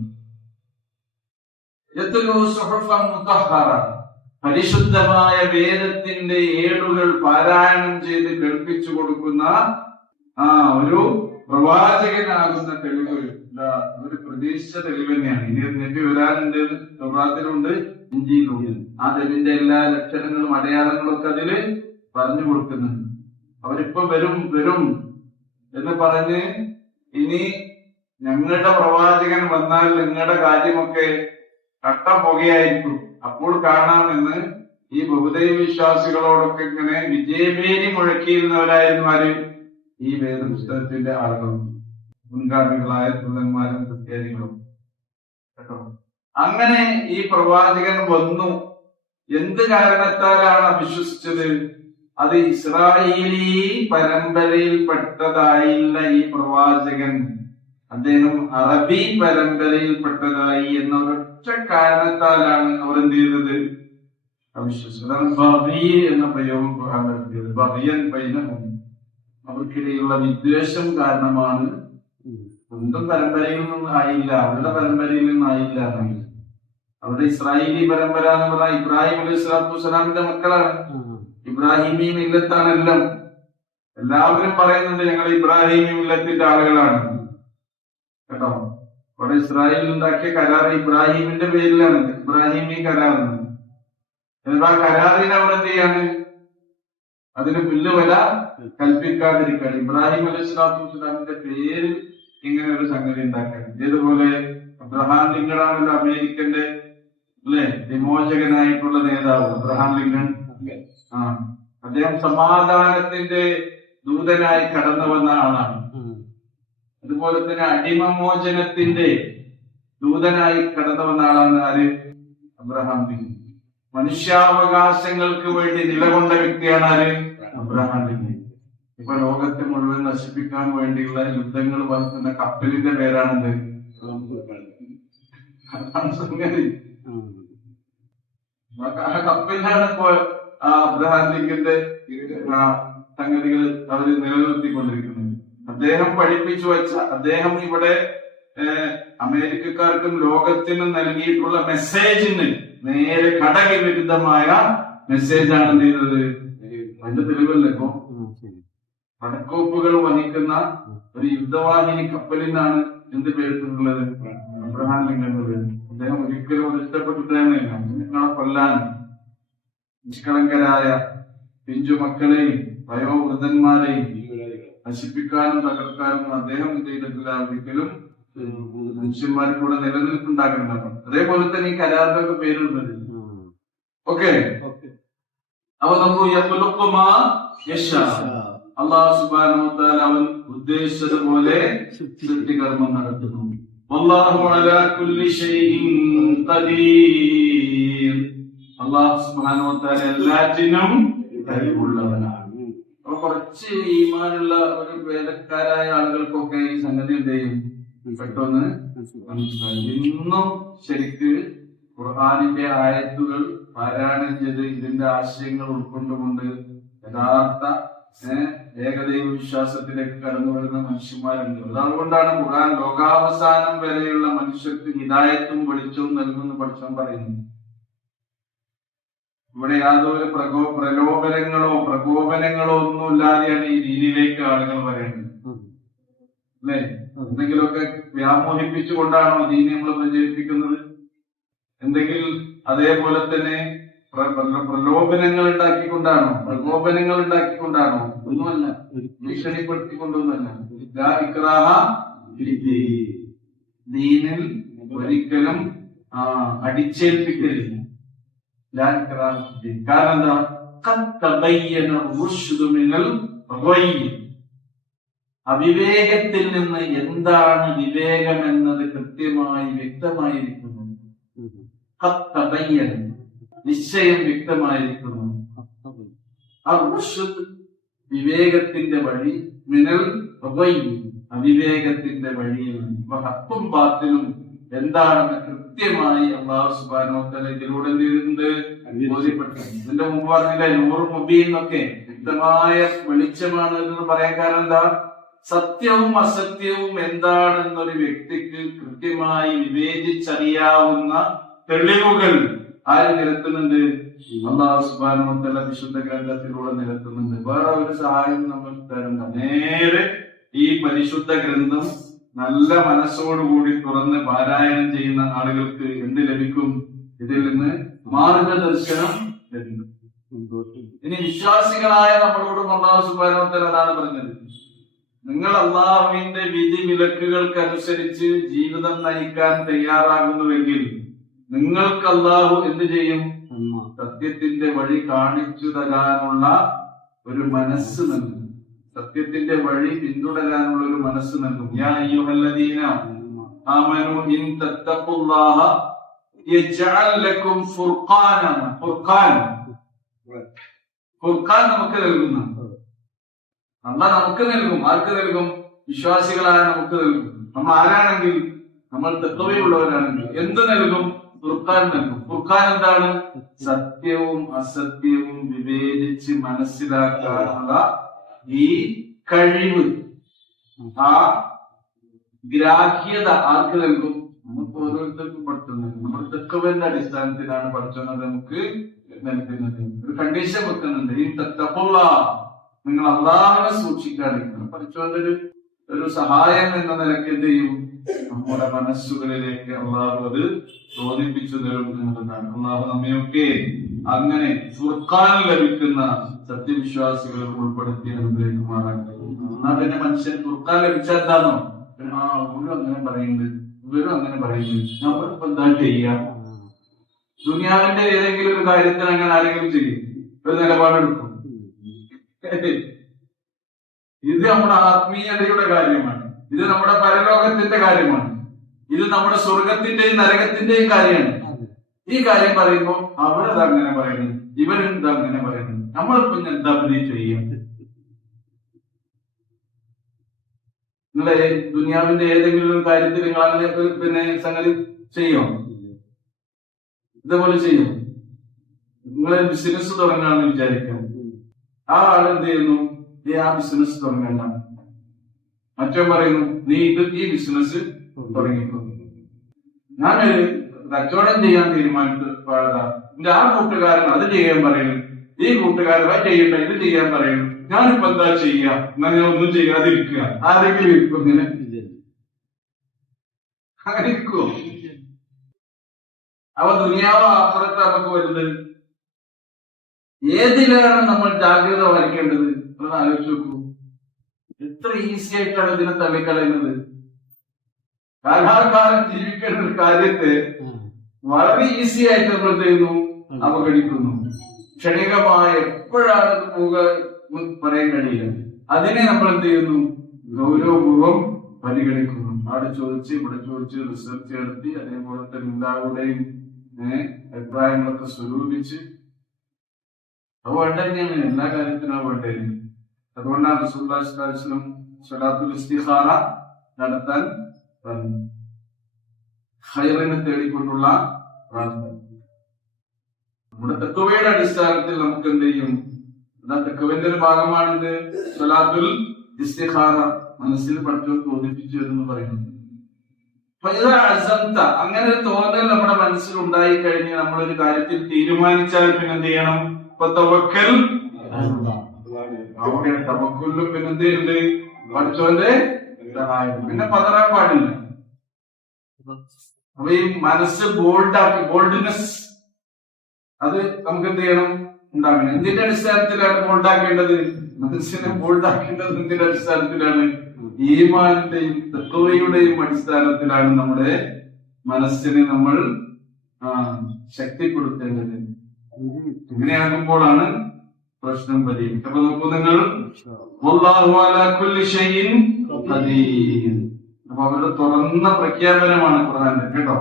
യത്ലൂ സുഹുഫൻ മുതഹ്ഹറ, പരിശുദ്ധമായ വേദത്തിന്റെ ഏടുകൾ പാരായണം ചെയ്ത് കേൾപ്പിച്ചു കൊടുക്കുന്ന ഒരു പ്രവാചകനാകുന്ന തെളിവ് ഒരു പ്രതീക്ഷിച്ച തെളിവ് തന്നെയാണ്. ഇനി നബി വരാനുണ്ട്, തൗറാത്തിലുണ്ട്, ഇൻജീലിലുണ്ട്. ആ തെളിവിന്റെ എല്ലാ ലക്ഷണങ്ങളും അടയാളങ്ങളും ഒക്കെ അതില് പറഞ്ഞു കൊടുക്കുന്നുണ്ട്. അവരിപ്പോ വരും വരും എന്ന് പറഞ്ഞ് ഇനി ഞങ്ങളുടെ പ്രവാചകൻ വന്നാൽ നിങ്ങളുടെ കാര്യമൊക്കെ കട്ട പുകയായിരിക്കും, അപ്പോൾ കാണാമെന്ന് ഈ ബഹുദൈവ വിശ്വാസികളോടൊക്കെ ഇങ്ങനെ വിജയഭേരി മുഴക്കിയിരുന്നവരായിരുന്നു ആര്? ഈ വേദപുസ്തകത്തിന്റെ ആളുകളും മുൻഗാമികളായ ദൂതന്മാരും ക്രിസ്ത്യാനികളും കേട്ടോ. അങ്ങനെ ഈ പ്രവാചകൻ വന്നു. എന്ത് കാരണത്താലാണ് വിശ്വസിച്ചത്? അത് ഇസ്രായേലി പരമ്പരയിൽപ്പെട്ടതായില്ല ഈ പ്രവാചകൻ, അദ്ദേഹം അറബി പരമ്പരയിൽപ്പെട്ടതായി എന്ന ഒരൊറ്റ കാരണത്താലാണ് അവർ എന്ത് ചെയ്തത്? അവിശ്വസിച്ചത്. ബഗി എന്ന പ്രയോഗം നടത്തിയത്. ബഗിയൻ ബൈനഹും, അവർക്കിടയിലുള്ള വിദ്വേഷം കാരണമാണ്. സ്വന്തം പരമ്പരയിൽ നിന്നും ആയില്ല, അവരുടെ പരമ്പരയിൽ നിന്നായില്ല. അവരുടെ ഇസ്രായേലി പരമ്പര എന്ന് പറഞ്ഞാൽ ഇബ്രാഹിം അലൈഹി സ്വലാത്തു വസ്സലാമിന്റെ മക്കളാണ്. ഇബ്രാഹിമി മില്ലത്താണെല്ലാം. എല്ലാവരും പറയുന്നുണ്ട് ഞങ്ങൾ ഇബ്രാഹിമി മില്ലത്തിന്റെ ആളുകളാണ് കേട്ടോ. അവിടെ ഇസ്രായേലിൽ ഉണ്ടാക്കിയ കരാർ ഇബ്രാഹിമിന്റെ പേരിലാണ്, ഇബ്രാഹിമി കരാർ. എന്നിട്ട് ആ കരാറിനെ അവർ എന്ത് ചെയ്യാണ്? അതിന് പുല്ലുവില കൽപ്പിക്കാതിരിക്കാൻ ഇബ്രാഹിം അലൈഹി സ്വലാത്തു വസ്സലാമിന്റെ പേരിൽ ഇങ്ങനെ ഒരു സംഗതി ഉണ്ടാക്കാൻ. ഇതേപോലെ അബ്രഹാം ലിങ്കൺ ആണല്ലോ അമേരിക്കന്റെ വിമോചകനായിട്ടുള്ള നേതാവ് അബ്രഹാം ലിങ്കൺ. അദ്ദേഹം സമാധാനത്തിന്റെ ദൂതനായി കടന്നു വന്ന ആളാണ്. അതുപോലെ തന്നെ അടിമമോചനത്തിന്റെ ദൂതനായി കടന്നു വന്ന ആളാണ് ആര്? Abraham Lincoln. മനുഷ്യാവകാശങ്ങൾക്ക് വേണ്ടി നിലകൊണ്ട വ്യക്തിയാണ് ആര്? Abraham Lincoln. ഇപ്പൊ ലോകത്തെ മുഴുവൻ നശിപ്പിക്കാൻ വേണ്ടിയുള്ള യുദ്ധങ്ങൾ നടത്തുന്ന കപ്പലിന്റെ പേരാണെന്ത്? കപ്പലിനാണ് ഇപ്പോ അബ്രഹാം ലിങ്കന്റെ സംഗതികൾ അവർ നിലനിർത്തിക്കൊണ്ടിരിക്കുന്നത്. അദ്ദേഹം പഠിപ്പിച്ചു വെച്ച, അദ്ദേഹം ഇവിടെ അമേരിക്കക്കാർക്കും ലോകത്തിനും നൽകിയിട്ടുള്ള മെസ്സേജിന് നേരെ ഘടകവിരുദ്ധമായ മെസ്സേജാണ് എന്ത് ചെയ്തത്? അതിന്റെ തെളിവല്ലേ ഇപ്പൊ പടക്കോപ്പുകൾ വഹിക്കുന്ന ഒരു യുദ്ധവാഹിനി കപ്പലിനാണ് എന്ത് പേരിട്ടുള്ളത്? Abraham Lincoln. അദ്ദേഹം ഒരിക്കലും അത് ഇഷ്ടപ്പെട്ടിട്ടേന്നില്ല. നിങ്ങളെ കൊല്ലാൻ നിഷ്കളങ്കരായ പിഞ്ചു മക്കളെയും വയോവൃദ്ധന്മാരെയും നശിപ്പിക്കാനും തകർക്കാനും അദ്ദേഹം എന്ത് ചെയ്തിട്ടില്ല. ഒരിക്കലും മനുഷ്യന്മാർക്കൂടെ നിലനിൽപ്പുണ്ടാക്കുന്നുണ്ടാകും. അതേപോലെ തന്നെ ഈ കരാറിനൊക്കെ പേരുള്ളത്. ഓക്കെ, അപ്പൊ നമുക്ക് അല്ലാഹു സുബ്ഹാനഹു വ തആല അവൻ ഉദ്ദേശിച്ചതുപോലെ സൃഷ്ടികർമ്മം നടത്തുന്നു. വല്ലാഹു അലാ കുല്ലി ഷൈഇൻ ഖദീർ. അല്ലാഹു സുബ്ഹാനഹു വ തആല എല്ലാറ്റിനും കഴിവുള്ളവനാണ്. അപ്പൊ കുറച്ച് ഈമാനുള്ള ഒരു വേദക്കാരായ ആളുകൾക്കൊക്കെ ഈ സംഗതി എന്ത് ചെയ്യും, പെട്ടെന്ന് മനസ്സിലായി. ഇന്നും ശരിക്ക് ഖുർആനിന്റെ ആയത്തുകൾ പാരായണം ചെയ്ത് ഇതിന്റെ ആശയങ്ങൾ ഉൾക്കൊണ്ടുകൊണ്ട് യഥാർത്ഥ ഏകദൈവ വിശ്വാസത്തിലേക്ക് കടന്നു വരുന്ന മനുഷ്യന്മാരുണ്ട്. അതുകൊണ്ടാണ് ഖുർആൻ ലോകാവസാനം വരെയുള്ള മനുഷ്യർക്ക് ഹിദായത്തും വെളിച്ചവും നൽകുന്ന പഠിച്ചാൻ പറയുന്നത്. ഇവിടെ യാതൊരു പ്രകോപനങ്ങളോ ഒന്നുമില്ലാതെയാണ് ഈ ദീനിലേക്ക് ആളുകൾ വരേണ്ടത്, അല്ലെ? എന്തെങ്കിലുമൊക്കെ വ്യാമോഹിപ്പിച്ചുകൊണ്ടാണോ ദീനെ നമ്മൾ പ്രചരിപ്പിക്കുന്നത്? എന്തെങ്കിലും അതേപോലെ തന്നെ പ്രലോഭനങ്ങൾ ഉണ്ടാക്കിക്കൊണ്ടാണോ? ഒന്നുമല്ല, ഭീഷണിപ്പെടുത്തിക്കൊണ്ടൊന്നല്ല. ദീനിൽ ഒരിക്കലും അടിച്ചേൽപ്പിക്കരുത്. കാരണം അവിവേകത്തിൽ നിന്ന് എന്താണ് വിവേകമെന്നത് കൃത്യമായി വ്യക്തമായിരിക്കുന്നു. നിശ്ചയം വ്യക്തമായിരിക്കുന്നു. വിവേകത്തിന്റെ വഴി, മിനൽ അവിവേകത്തിന്റെ വഴിയിൽ ഹക്കും ബാത്തിലും എന്താണെന്ന് കൃത്യമായി അല്ലാഹു സുബ്ഹാനഹു വ തആല ഇതിലൂടെ എന്ത് ബോധ്യപ്പെട്ടു. ഇതിന്റെ മുമ്പ് പറഞ്ഞില്ല നൂറ് മുബീൻ എന്നൊക്കെ, വ്യക്തമായ വെളിച്ചമാണ് എന്ന് പറയാൻ കാരണം എന്താ? സത്യവും അസത്യവും എന്താണെന്നൊരു വ്യക്തിക്ക് കൃത്യമായി വിവേചിച്ചറിയാവുന്ന തെളിവുകൾ ആര് നിരത്തുന്നുണ്ട്? അല്ലാഹു സുബ്ഹാനഹു വ തആല വിശുദ്ധ ഗ്രന്ഥത്തിലൂടെ നിരത്തുന്നുണ്ട്. വേറെ ഒരു സഹായം നമ്മൾ തരണ്ട. നേരെ ഈ പരിശുദ്ധ ഗ്രന്ഥം നല്ല മനസ്സോടുകൂടി തുറന്ന് പാരായണം ചെയ്യുന്ന ആളുകൾക്ക് എന്ത് ലഭിക്കും? ഇതിൽ നിന്ന് മാർഗദർശനം ലഭിക്കും. ഇനി വിശ്വാസികളായ നമ്മളോടും അല്ലാഹു സുബ്ഹാനഹു വ തആല അതാണ് പറഞ്ഞത്, നിങ്ങൾ അല്ലാഹുവിന്റെ വിധി വിലക്കുകൾക്കനുസരിച്ച് ജീവിതം നയിക്കാൻ തയ്യാറാകുന്നുവെങ്കിൽ നിങ്ങൾക്ക് അല്ലാഹു എന്ത് ചെയ്യും? സത്യത്തിന്റെ വഴി കാണിച്ചു തരാനുള്ള ഒരു മനസ്സ് നൽകും. സത്യത്തിന്റെ വഴി പിന്തുടരാനുള്ള ഒരു മനസ്സ് നൽകും. യാ അയ്യുഹല്ലദീന ആമനൂ ഇൻ തത്തഖുല്ലാഹ യജ്അൽ ലക്കും ഫുർഖാന. ഫുർഖാൻ നമുക്ക് നൽകുന്നു. അല്ലാഹ് നമുക്ക് നൽകും. ആർക്ക് നൽകും? വിശ്വാസികളായ നമുക്ക് നൽകും. നമ്മൾ ആരാണെങ്കിൽ, നമ്മൾ തഖ്വയുള്ളവരാണെങ്കിൽ എന്ത് നൽകും? ഫുർഖാൻ നൽകും. ഫുർഖാൻ എന്താണ്? സത്യവും അസത്യവും വിവേചിച്ച് മനസ്സിലാക്കാനുള്ള ഈ കഴിവ്, ആ ഗ്രാഹ്യത ആർക്ക് നൽകും? നമുക്ക് ഓരോരുത്തർക്കും പഠിക്കുന്നത്. നമ്മൾ തഖ്വയുടെ അടിസ്ഥാനത്തിലാണ് പഠിക്കുന്നത് നമുക്ക് നൽകുന്നത്. ഒരു കണ്ടീഷൻ വെക്കുന്നുണ്ട്, ഈ തഖ്വല്ലാഹ്, നിങ്ങൾ അല്ലാഹുവിനെ സൂക്ഷിക്കാതിരിക്കണം. പഠിച്ചോന്റെ ഒരു സഹായം എന്ന നിലയ്ക്ക് എന്ത് ചെയ്യും? നമ്മുടെ മനസ്സുകളിലേക്ക് അള്ളാഹു അത് ചോദിപ്പിച്ചു തരും എന്നുള്ളതാണ്. അള്ളാഹു നമ്മയൊക്കെ അങ്ങനെ ഫുർഖാൻ ലഭിക്കുന്ന സത്യവിശ്വാസികൾ ഉൾപ്പെടുത്തി അനുഗ്രഹിക്കുമാറാകട്ടെ. എന്നാൽ പിന്നെ മനുഷ്യൻ ഫുർഖാൻ ലഭിച്ചാൽ എന്താണോ? ഇവരും അങ്ങനെ പറയുന്നത്, ഇവരും അങ്ങനെ പറയുന്നത്, നമ്മളിപ്പോ എന്താ ചെയ്യാം? ദുനിയാവിന്റെ ഏതെങ്കിലും ഒരു കാര്യത്തിൽ അങ്ങനെ ആരെങ്കിലും ചെയ്യും, ഒരു നിലപാടെടുക്കും. ഇത് നമ്മുടെ ആത്മീയതയുടെ കാര്യമാണ്. ഇത് നമ്മുടെ പരലോകത്തിന്റെ കാര്യമാണ്. ഇത് നമ്മുടെ സ്വർഗത്തിന്റെയും നരകത്തിന്റെയും കാര്യമാണ്. ഈ കാര്യം പറയുമ്പോൾ അവരത് അങ്ങനെ പറയുന്നത്, ഇവരെന്ത് അങ്ങനെ പറയുന്നത്, നമ്മൾ പിന്നെ എന്താ ചെയ്യാം? നിങ്ങളെ ദുനിയാവിന്റെ ഏതെങ്കിലും ഒരു കാര്യത്തിൽ നിങ്ങൾ അങ്ങനെ പിന്നെ സംഗതി ചെയ്യോ? ഇതേപോലെ ചെയ്യും. നിങ്ങളെ ബിസിനസ് തുടങ്ങാന്ന് വിചാരിക്കാം. ആ ആളെന്ത് ചെയ്യുന്നു? ആ ബിസിനസ് തുടങ്ങണ്ട. മറ്റോ പറയുന്നു, നീ ഈ ബിസിനസ് തുടങ്ങിക്കോ. ഞാനൊരു കച്ചവടം ചെയ്യാൻ തീരുമാനിച്ചു പാടാ. എന്റെ ആ കൂട്ടുകാരൻ അത് ചെയ്യാൻ പറയുന്നു, ഈ കൂട്ടുകാരൻ അത് ചെയ്യണ്ട, ഇത് ചെയ്യാൻ പറയുന്നു. ഞാനിപ്പോ എന്താ ചെയ്യാ? എന്നാൽ ഞാൻ ഒന്നും ചെയ്യാതിരിക്കുക. ആരെങ്കിലും ഇരിക്കും ഇങ്ങനെ? അങ്ങനെ ഇരിക്കുവോ? അപ്പൊ ദുനിയാവ് അപ്പുറത്ത് നമുക്ക് വരുന്നത് ഏതിലാണ് നമ്മൾ ജാഗ്രത വഹിക്കേണ്ടത്? ഒന്ന് ആലോചിച്ച് നോക്കൂ. എത്ര ഈസി ആയിട്ടാണ് ഇതിനെ തള്ളിക്കളയുന്നത്. കാലാകാലം ജീവിക്കേണ്ട ഒരു കാര്യത്തെ വളരെ ഈസി ആയിട്ട് നമ്മൾ ചെയ്യുന്നു, അവഗണിക്കുന്നു. ക്ഷണികമായ എപ്പോഴാണ് പോവുക പറയാൻ കഴിയില്ല. അതിനെ നമ്മൾ എന്ത് ചെയ്യുന്നു? ഗൗരവപൂർവം പരിഗണിക്കുന്നു. അവിടെ ചോദിച്ച് ഇവിടെ ചോദിച്ച് റിസർച്ച് നടത്തി, അതേപോലെ തന്നെ എല്ലാവരുടെയും അഭിപ്രായങ്ങളൊക്കെ സ്വരൂപിച്ച് അത് വേണ്ട തന്നെയാണ്, എല്ലാ കാര്യത്തിനും അത് വേണ്ടേ. അതുകൊണ്ടാണ് റസൂലുള്ളാഹി സ്വല്ലല്ലാഹു അലൈഹി വസല്ലം സ്വലാത്തുൽ ഇസ്തിഖാറ നടത്താൻ പറഞ്ഞു. ഖൈറിനെ തേടിക്കൊണ്ടുള്ള പ്രാർത്ഥന നമ്മുടെ തഖ്വയുടെ അടിസ്ഥാനത്തിൽ നമുക്ക് എന്ത് ചെയ്യും? തഖ്വയുടെ ഒരു ഭാഗമാണിത് സ്വലാത്തുൽ ഇസ്തിഖാറ. മനസ്സിൽ പഠിച്ചവർക്ക് ബോധിപ്പിച്ചു എന്ന് പറയുന്നത്. അങ്ങനെ ഒരു തോന്നൽ നമ്മുടെ മനസ്സിൽ ഉണ്ടായി കഴിഞ്ഞ് നമ്മളൊരു കാര്യത്തിൽ തീരുമാനിച്ചാൽ പിന്നെ എന്ത് ചെയ്യണം? തവക്കൽ അവിടെ തവക്കലിലും പിന്നെ എന്ത് ചെയ്യുന്നുണ്ട്? പഠിച്ചവന്റെ സഹായം. പിന്നെ പതറാൻ പാടില്ല. അപ്പൊ ഈ മനസ്സ് ബോൾഡ്നെസ് അത് നമുക്ക് എന്ത് ചെയ്യണം? ഉണ്ടാകണം. എന്തിന്റെ അടിസ്ഥാനത്തിലാണ് ബോൾഡാക്കേണ്ടത്? മനസ്സിനെ ബോൾഡാക്കേണ്ടത് എന്തിന്റെ അടിസ്ഥാനത്തിലാണ്? ഈമാനിന്റെയും തഖ്വയുടെയും അടിസ്ഥാനത്തിലാണ് നമ്മുടെ മനസ്സിനെ നമ്മൾ ശക്തിപ്പെടുത്തേണ്ടത്. ഇങ്ങനെയാകുമ്പോഴാണ് പ്രശ്നം പരിഹരിക്കുക. അപ്പൊ നോക്കൂ നിങ്ങൾ, വല്ലാഹു അലാ കുല്ലി ഷൈഇൻ ഖദീർ. അപ്പൊ അവരുടെ തുറന്ന പ്രഖ്യാപനമാണ് ഖുർആന്റെ, കേട്ടോ.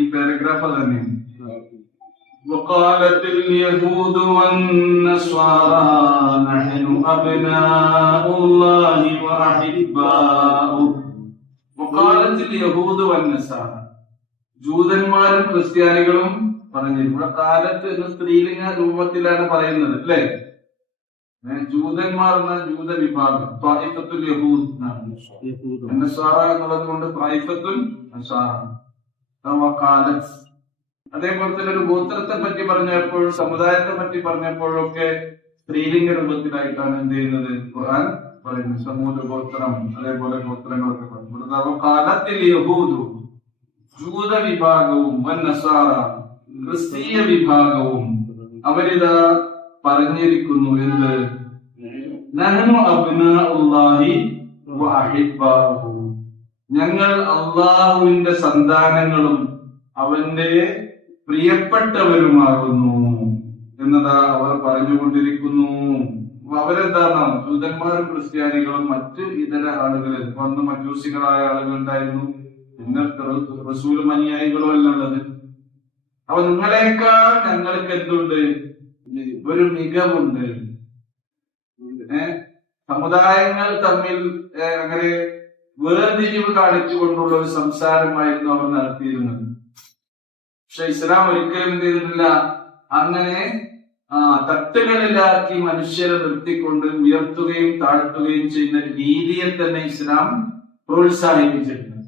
ഈ പാരഗ്രാഫ് തന്നെയാണ്. وقالت اليهود والنصارى نحن أبناء الله وأحباؤه. وقالت اليهود والنصارى. ജൂതന്മാരും ക്രിസ്ത്യാനികളും പറഞ്ഞിരുന്നു. ഇവിടെ കാലത്ത് എന്ന സ്ത്രീലിംഗ രൂപത്തിലാണ് പറയുന്നത്, അല്ലെ? ജൂതന്മാർ എന്ന ജൂത വിഭാഗം ത്വായിഫത്തുൽ യഹൂദ് നസാറ എന്നുള്ളത് കൊണ്ട് ത്വായിഫത്തുൽ നസാറ. അതേപോലെ തന്നെ ഒരു ഗോത്രത്തെ പറ്റി പറഞ്ഞപ്പോഴും സമുദായത്തെ പറ്റി പറഞ്ഞപ്പോഴൊക്കെ സ്ത്രീലിംഗ രൂപത്തിലായിട്ടാണ് എന്ത് ചെയ്യുന്നത് ഖുർആൻ പറയുന്നത്. സമൂഹ ഗോത്രം, അതേപോലെ ഗോത്രങ്ങളൊക്കെ പറഞ്ഞു. കാലത്തിൽ യഹൂദു ജൂത വിഭാഗവും നസാറ ക്രിസ്തീയ വിഭാഗവും അവരിതാ പറഞ്ഞിരിക്കുന്നു എന്ത്? നഹ്നു അബ്നാഉല്ലാഹി വ അഹിബ്ബാഹു. ഞങ്ങൾ അല്ലാഹുവിന്റെ സന്താനങ്ങളും അവന്റെ പ്രിയപ്പെട്ടവരുമാകുന്നു എന്നതാ അവർ പറഞ്ഞുകൊണ്ടിരിക്കുന്നു. അവരെന്താണ്? ജൂതന്മാരും ക്രിസ്ത്യാനികളും മറ്റ് ഇതര ആളുകൾ, വന്ന് മജൂസികളായ ആളുകൾ ഉണ്ടായിരുന്നു. പിന്നെ റസൂലും അനുയായികളും അല്ല ഉള്ളത്. അപ്പൊ നിങ്ങളെക്കാൾ ഞങ്ങൾക്ക് എന്തുണ്ട്? ഒരു മികവുണ്ട്. സമുദായങ്ങൾ തമ്മിൽ അങ്ങനെ വേർതിരിവ് കാണിച്ചുകൊണ്ടുള്ള ഒരു സംസാരമായിരുന്നു അവർ നടത്തിയിരുന്നത്. പക്ഷെ ഇസ്ലാം ഒരിക്കലും എന്ത് ചെയ്തിട്ടില്ല? അങ്ങനെ തട്ടുകളിലാക്കി മനുഷ്യരെ നിർത്തിക്കൊണ്ട് ഉയർത്തുകയും താഴ്ത്തുകയും ചെയ്യുന്ന രീതിയെ തന്നെ ഇസ്ലാം പ്രോത്സാഹിപ്പിച്ചിട്ടുണ്ട്.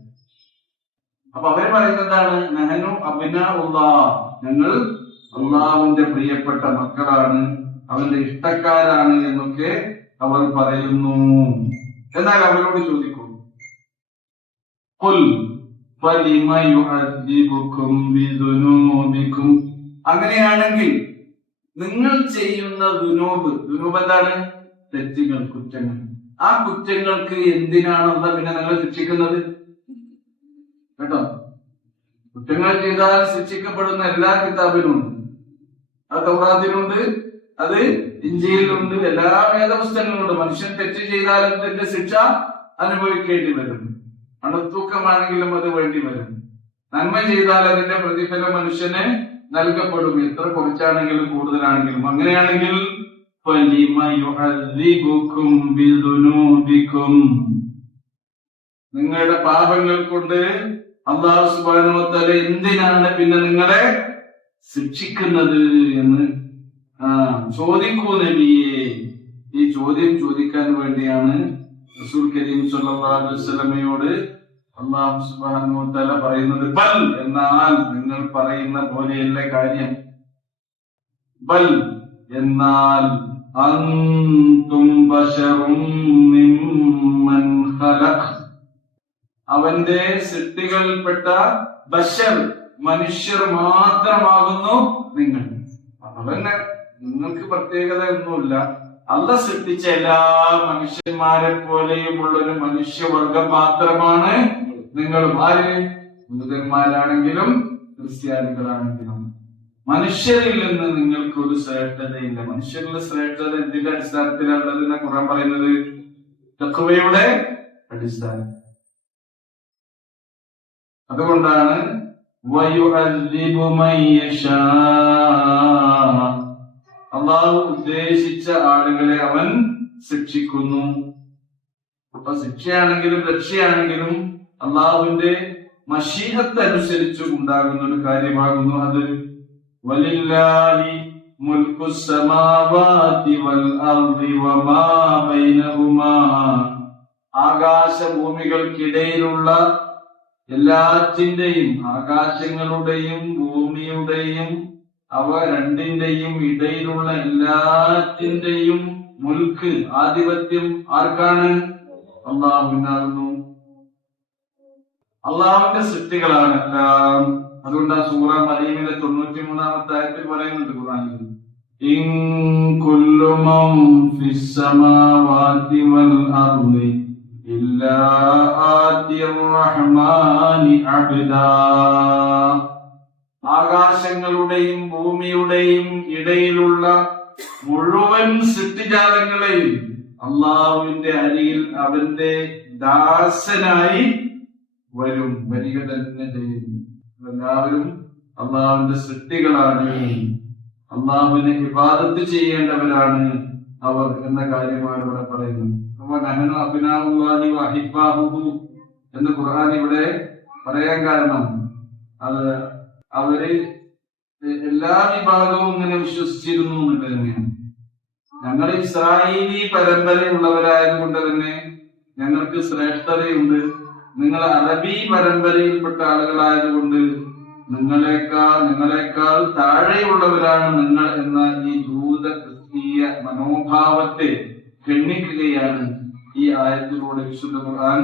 അപ്പൊ അവർ പറയുന്നതാണ് നഹ്നു അബ്നാഉല്ലാഹ്, ഞങ്ങൾ അള്ളാഹുവിന്റെ പ്രിയപ്പെട്ട മക്കളാണ്, അവന്റെ ഇഷ്ടക്കാരാണ് എന്നൊക്കെ അവർ പറയുന്നു. എന്നാൽ അവരോട് ചോദിക്കും, ഖുൽ ഫലിമ യുഅദ്ദിബുകും ബിദുനൂബികും. അങ്ങനെയാണെങ്കിൽ നിങ്ങൾ ചെയ്യുന്ന ദുനൂബ് എന്താണ്? തെറ്റുകൾ, കുറ്റങ്ങൾ. ആ കുറ്റങ്ങൾക്ക് എന്തിനാണ് പിന്നെ നിങ്ങൾ ശിക്ഷിക്കുന്നത്? കേട്ടോ, കുറ്റങ്ങൾ ചെയ്താൽ ശിക്ഷിക്കപ്പെടുന്ന എല്ലാ കിതാബിലുമുണ്ട്. അത് തൗറാത്തിലുണ്ട്, അത് ഇഞ്ചീലിലുണ്ട്, എല്ലാ വേദപുസ്തകങ്ങളുണ്ട്. മനുഷ്യൻ തെറ്റ് ചെയ്താൽ അതിന്റെ ശിക്ഷ അനുഭവിക്കേണ്ടി വരും. അണുത്തൂക്കമാണെങ്കിലും അത് വേണ്ടി വരും. നന്മ ചെയ്താൽ അതിന്റെ പ്രതിഫലം മനുഷ്യന് നൽകപ്പെടും, എത്ര കുറച്ചാണെങ്കിലും കൂടുതലാണെങ്കിലും. അങ്ങനെയാണെങ്കിൽ നിങ്ങളുടെ പാപങ്ങൾ കൊണ്ട് അല്ലാഹു സുബ്ഹാനഹു വ തആല എന്തിനാണ് പിന്നെ നിങ്ങളെ ശിക്ഷിക്കുന്നത് എന്ന് ചോദിക്കൂ നബിയെ. ഈ ചോദ്യം ചോദിക്കാൻ വേണ്ടിയാണ് റസൂൽ കരീം സ്വല്ലല്ലാഹു അലൈഹി വസല്ലമയോട് അല്ലാഹു സുബ്ഹാനഹു വ തആല പറയുന്നത്, ബൽ, എന്നാൽ നിങ്ങൾ പറയുന്ന പോലെയല്ല കാര്യം. ബൽ, എന്നാൽ അൻതും ബശറും മിമ്മൻ ഖലഖ്, അവന്റെ സൃഷ്ടികളിൽപ്പെട്ട ബശർ, മനുഷ്യർ മാത്രമാകുന്നു നിങ്ങൾ. അവന് നിങ്ങൾക്ക് പ്രത്യേകത ഒന്നുമില്ല. അല്ലാഹ് സൃഷ്ടിച്ച എല്ലാ മനുഷ്യന്മാരെ പോലെയുമുള്ള ഒരു മനുഷ്യവർഗം മാത്രമാണ് നിങ്ങളും. ആര്? ജൂതന്മാരാണെങ്കിലും ക്രിസ്ത്യാനികളാണെങ്കിലും. മനുഷ്യരിൽ നിന്ന് നിങ്ങൾക്ക് ഒരു ശ്രേഷ്ഠതയില്ല. മനുഷ്യരിലെ ശ്രേഷ്ഠത എന്തിന്റെ അടിസ്ഥാനത്തിലുള്ളത് എന്ന് ഖുർആൻ പറയുന്നത്? തഖ്വയുടെ അടിസ്ഥാനം. അതുകൊണ്ടാണ് വയുഅദ്ദിബു മൻ യശാ. അല്ലാഹു ഉദ്ദേശിച്ച ആളുകളെ അവൻ ശിക്ഷിക്കുന്നു. അപ്പൊ ശിക്ഷയാണെങ്കിലും രക്ഷയാണെങ്കിലും അള്ളാഹുവിന്റെ മശീഅത്ത് അനുസരിച്ച് ഉണ്ടാകുന്ന ഒരു കാര്യമാകുന്നു അത്. വലില്ലാഹി മുൽക്കുസ് സമാവാതി വൽ അർളി വമാ ബൈനഹുമാ. ആകാശഭൂമികൾക്കിടയിലുള്ള എല്ലാറ്റിന്റെയും, ആകാശങ്ങളുടെയും ഭൂമിയുടെയും അവ രണ്ടിന്റെയും ഇടയിലുള്ള എല്ലാറ്റിന്റെയും മുൽക്ക്, ആധിപത്യം ആർക്കാണ്? അള്ളാഹുവിനാകുന്നു. അള്ളാഹുവിന്റെ സൃഷ്ടികളാണ് എല്ലാം. അതുകൊണ്ട് ആ സൂറ മറിയമിലെ 93-ാമത്തെ ആയത്തിൽ പറയുന്നുണ്ട് ഖുർആനിൽ, ഇൻ കുല്ലു മൻ ഫിസ് സമാവാതി വൽ അർളി ഇല്ലാ ആതിർ റഹ്മാനി അബ്ദാ. ആകാശങ്ങളുടെയും ഭൂമിയുടെയും ഇടയിലുള്ള മുഴുവൻ സൃഷ്ടിജാലങ്ങളെയും അള്ളാഹുവിന്റെ അരിയിൽ അവന്റെ ദാസനായി വരും, വരിക തന്നെ ചെയ്യും. എല്ലാവരും അള്ളാഹുവിന്റെ സൃഷ്ടികളാണ്, അള്ളാഹുവിനെ ഇബാദത്ത് ചെയ്യേണ്ടവരാണ് അവർ എന്ന കാര്യമാണ് ഇവിടെ പറയുന്നത്. അപ്പൊ നഹ്നു അബ്നാഉല്ലാഹി വഹിബ്ബാഹുഹു എന്ന് ഖുർആൻ ഇവിടെ പറയാൻ കാരണം അത് അവര് എല്ലാ വിഭാഗവും ഇങ്ങനെ വിശ്വസിച്ചിരുന്നു എന്നുള്ളത് തന്നെയാണ്. ഞങ്ങൾ ഇസ്രായേലി പരമ്പരയുള്ളവരായതുകൊണ്ട് തന്നെ ഞങ്ങൾക്ക് ശ്രേഷ്ഠതയുണ്ട്. നിങ്ങൾ അറബി പരമ്പരയിൽപ്പെട്ട ആളുകളായതുകൊണ്ട് നിങ്ങളെക്കാൾ താഴെയുള്ളവരാണ് നിങ്ങൾ എന്ന ഈ ജൂത ക്രിസ്തീയ മനോഭാവത്തെ ഖണ്ഡിക്കുകയാണ് ഈ ആയത്തിലൂടെ വിശുദ്ധ ഖുർആൻ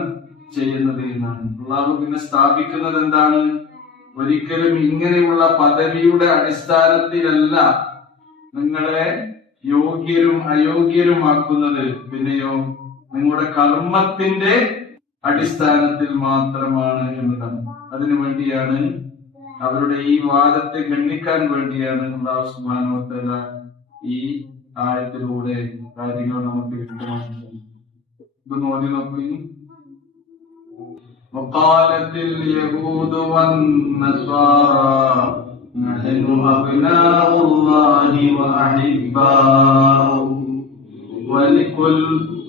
ചെയ്യുന്നത് എന്നാണ്. അള്ളാഹു പിന്നെ സ്ഥാപിക്കുന്നത് എന്താണ്? ഒരിക്കലും ഇങ്ങനെയുള്ള പദവിയുടെ അടിസ്ഥാനത്തിലല്ല നിങ്ങളെ യോഗ്യരും അയോഗ്യരുമാക്കുന്നത്, പിന്നെയോ നിങ്ങളുടെ കർമ്മത്തിന്റെ അടിസ്ഥാനത്തിൽ മാത്രമാണ് എന്നതാണ്. അതിനു വേണ്ടിയാണ്, അവരുടെ ഈ വാദത്തെ ഖണ്ഡിക്കാൻ വേണ്ടിയാണ് അല്ലാഹു സുബ്ഹാനഹു വ തആല ഈ ആയത്തിലൂടെ കാര്യങ്ങൾ നമുക്ക് വ്യക്തമാക്കുന്നത്. ഇത് നോക്കി നോക്കി. وقالت اليهود والنصارى نحن أبناء الله وأحباؤه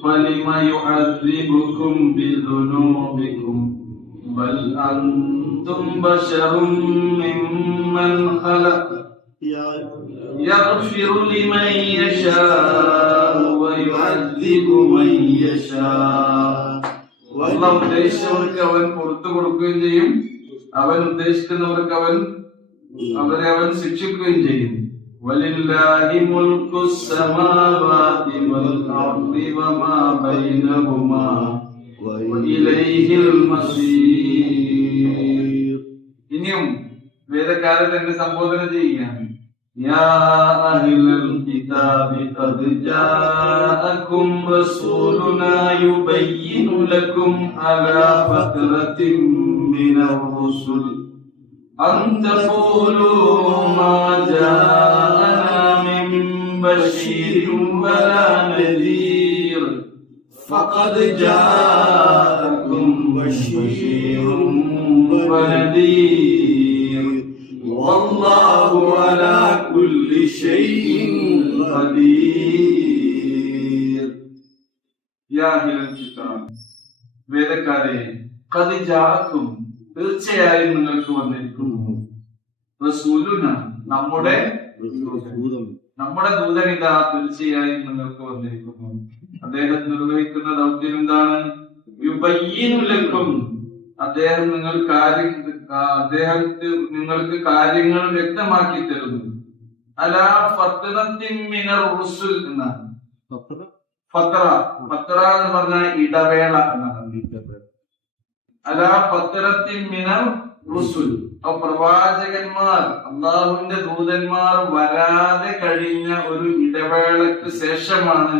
فلم يعذبكم بذنوبكم بل أنتم بشر ممن خلق يغفر لمن يشاء ويعذب من يشاء. അള്ളാഹു ഉദ്ദേശിച്ചവർക്ക് അവൻ പുറത്തു കൊടുക്കുകയും ചെയ്യും, അവൻ ഉദ്ദേശിക്കുന്നവർക്ക് അവരെ അവൻ ശിക്ഷിക്കുകയും ചെയ്യും. വലില്ലാഹി മുൽക്കുസ് സമാവാതി വൽ അർളി വമാ ബൈനഹുമാ വഇലൈഹിൽ മസീർ. ഇനിയും വേദക്കാരൻ തന്നെ സംബോധന ചെയ്യുകയാണ്. യാ അഹ്ലൽ കിതാബി ഖദ് ജാഅകും റസൂലുനാ യുബയ്യിനു ലക്കും അലാ ഫത്രത്തിൻ മിനർ റുസുൽ അൻ തഖൂലൂ മാ ജാഅനാ മിൻ ബശീരിൻ വലാ നദീർ ഫഖദ് ജാഅകും ബശീറുൻ വനദീർ വല്ലാഹു അലാ കുല്ലി ഷൈഇൻ ഖദീർ. യാ അഹ്ലൽ കിതാബ്, വേദക്കാരെ, ഖദ് ജാഅകും, തീർച്ചയായും നിങ്ങൾക്ക് വന്നിരിക്കുന്നു, റസൂലുന, നമ്മുടെ ദൂതനിതാ തീർച്ചയായും നിങ്ങൾക്ക് വന്നിരിക്കുന്നു. അദ്ദേഹം നിർവഹിക്കുന്ന ദൗത്യം എന്താണ്? യുബയ്യിനു ലക്കും, അദ്ദേഹം നിങ്ങൾക്ക് കാര്യങ്ങൾ വ്യക്തമാക്കി തരുന്നു. അലാ ഫത്രത്തിൻ മിനർ റുസുൽ എന്നാണ്. ഫത്ര എന്ന് പറഞ്ഞാൽ ഇടവേള എന്നാണ്. അലാ ഫത്രത്തിൻ മിനർ റുസുൽ, പ്രവാചകന്മാർ, അള്ളാഹുവിന്റെ ദൂതന്മാർ വരാതെ കഴിഞ്ഞ ഒരു ഇടവേളക്ക് ശേഷമാണ്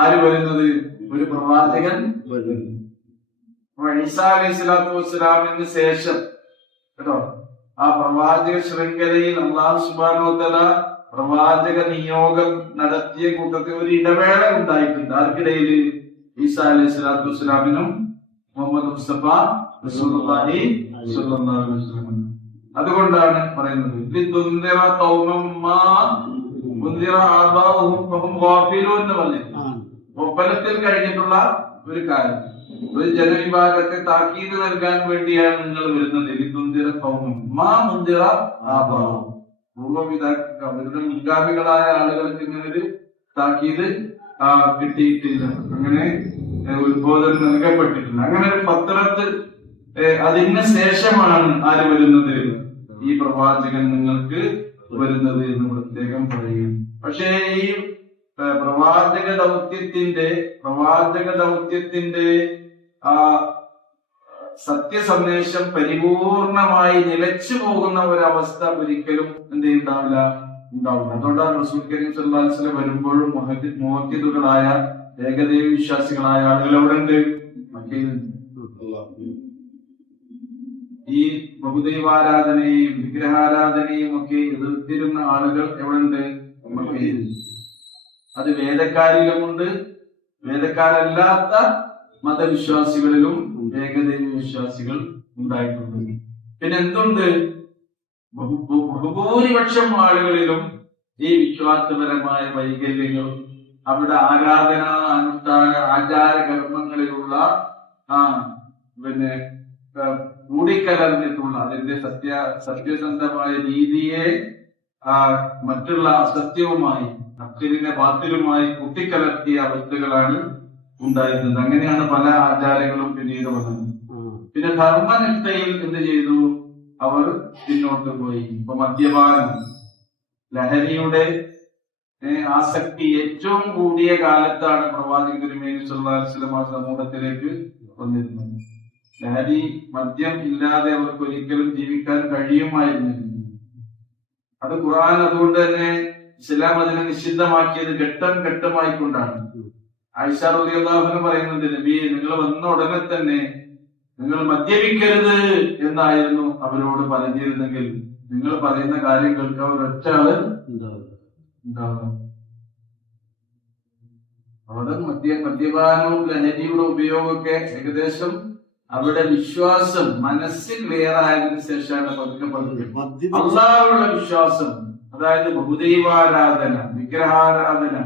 ആര് വരുന്നത്? ഒരു പ്രവാചകൻ വരുന്നത്. ഈസാ അലൈഹിസ്സലാത്തു വസ്സലാമിന് ശേഷം കേട്ടോ, ആ പ്രവാചക ശൃംഖലയിൽ അല്ലാഹു സുബ്ഹാനഹു വ തആല പ്രവാചക നിയോഗം നടത്തിയ കൂട്ടത്തിൽ ഒരു ഇടവേള ഉണ്ടായിട്ടുണ്ട്. ആർക്കിടയിൽ? ഈസാ അലൈഹിസ്സലാത്തു വസ്സലാമിനും മുഹമ്മദ് മുസ്തഫ റസൂലുള്ളാഹി സ്വല്ലല്ലാഹു അലൈഹി വസല്ലം. അതുകൊണ്ടാണ് പറയുന്നത് ലിതുൻദിറ ഖൗമം മാ ഉൻദിറ ആബാഉഹും ഫഹും ഗാഫിലൂൻ എന്ന് പറഞ്ഞിട്ടുണ്ട്. ഒപ്പനത്തിൽ കഴിഞ്ഞിട്ടുള്ള ഒരു കാര്യം, ഒരു ജനവിഭാഗത്തെ താക്കീത് നൽകാൻ വേണ്ടിയാണ് നിങ്ങൾ വരുന്നത്. ലിതുൻദിറ ഖൗമം മാ ഉൻദിറ ആബാഉഹും, അവരുടെ മുൻഗാമികളായ ആളുകൾക്ക് ഇങ്ങനെ ഒരു താക്കീത് കിട്ടിയിട്ടില്ല, അങ്ങനെ ഉത്ബോധനം നൽകപ്പെട്ടിട്ടില്ല. അങ്ങനെ ഒരു പത്രത്ത് അതിന് ശേഷമാണ് ആര് വരുന്നത്, ഈ പ്രവാചകൻ നിങ്ങൾക്ക് വരുന്നത് എന്ന് പ്രത്യേകം പറയുന്നു. പക്ഷേ ഈ പ്രവാചക ദൗത്യത്തിന്റെ സത്യസന്ദേശം പരിപൂർണമായി നിലച്ചു പോകുന്ന ഒരവസ്ഥ ഒരിക്കലും ഉണ്ടാവില്ല. അതുകൊണ്ടാണ് റസൂൽ കരീം സല്ലല്ലാഹു അലൈഹി വസല്ലം വരുമ്പോഴും മുവഹിദുകളായ ഏകദൈവ വിശ്വാസികളായ ആളുകൾ അവിടെ ഉണ്ട്, മക്കയിലുണ്ട്. ഈ ബഹുദൈവാരാധനയും വിഗ്രഹാരാധനയും ഒക്കെ എതിർത്തിരുന്ന ആളുകൾ എവിടെയുണ്ട്, മക്കയിലുണ്ട്. അത് വേദക്കാരിലുമുണ്ട്, വേദക്കാരല്ലാത്ത മതവിശ്വാസികളിലും ഏകദൈവ വിശ്വാസികൾ ഉണ്ടായിട്ടുണ്ട്. പിന്നെ എന്തുണ്ട്, ബഹുഭൂരിപക്ഷം ആളുകളിലും ഈ വിശ്വാസപരമായ വൈകല്യങ്ങളും അവിടെ അനുഷ്ഠാന ആചാര കർമ്മങ്ങളിലുള്ള കൂടിക്കലർന്നിട്ടുള്ള അതിന്റെ സത്യസന്ധമായ രീതിയെ മറ്റുള്ള അസത്യവുമായി അക്ഷരിന്റെ ബാത്തിലുമായി കൂട്ടിക്കലർത്തിയ അവസ്ഥകളാണ് ഉണ്ടായിരുന്നത്. അങ്ങനെയാണ് പല ആചാരങ്ങളും പിന്നീട് വന്നത്. പിന്നെ ധർമ്മനിഷ്ഠയിൽ എന്ത് ചെയ്തു, അവർ പിന്നോട്ട് പോയി. ഇപ്പൊ മദ്യപാനം, ലഹരിയുടെ ആസക്തി ഏറ്റവും കൂടിയ കാലത്താണ് പ്രവാചകൻ തിരുമേനി സല്ലല്ലാഹു അലൈഹി വസല്ലം ആ സമൂഹത്തിലേക്ക് വന്നിരുന്നത്. ലഹരി, മദ്യം ഇല്ലാതെ അവർക്ക് ഒരിക്കലും ജീവിക്കാൻ കഴിയുമായിരുന്നില്ല. അത് ഖുർആൻ അതുകൊണ്ട് തന്നെ ഇസ്ലാം അതിനെ നിഷിദ്ധമാക്കിയത് ഘട്ടം ഘട്ടമായിക്കൊണ്ടാണ്. ആയിഷ റളിയല്ലാഹു അൻഹ പറയുന്നത്, നബിയെ നിങ്ങൾ വന്ന ഉടനെ തന്നെ നിങ്ങൾ മദ്യപിക്കരുത് എന്നായിരുന്നു അവരോട് പറഞ്ഞിരുന്നെങ്കിൽ നിങ്ങൾ പറയുന്ന കാര്യം കേൾക്കാൻ ഒരൊറ്റ ആള് ഉണ്ടാവുക. അവിടെ മദ്യപാനവും ലഹരിയുടെ ഉപയോഗമൊക്കെ ഏകദേശം അവരുടെ വിശ്വാസം മനസ്സിൽ ക്ലിയർ ആയതിനു ശേഷമാണ് പതുക്കെ അള്ളാഹുവിലുള്ള വിശ്വാസം, അതായത് ബഹുദൈവാരാധന, വിഗ്രഹാരാധന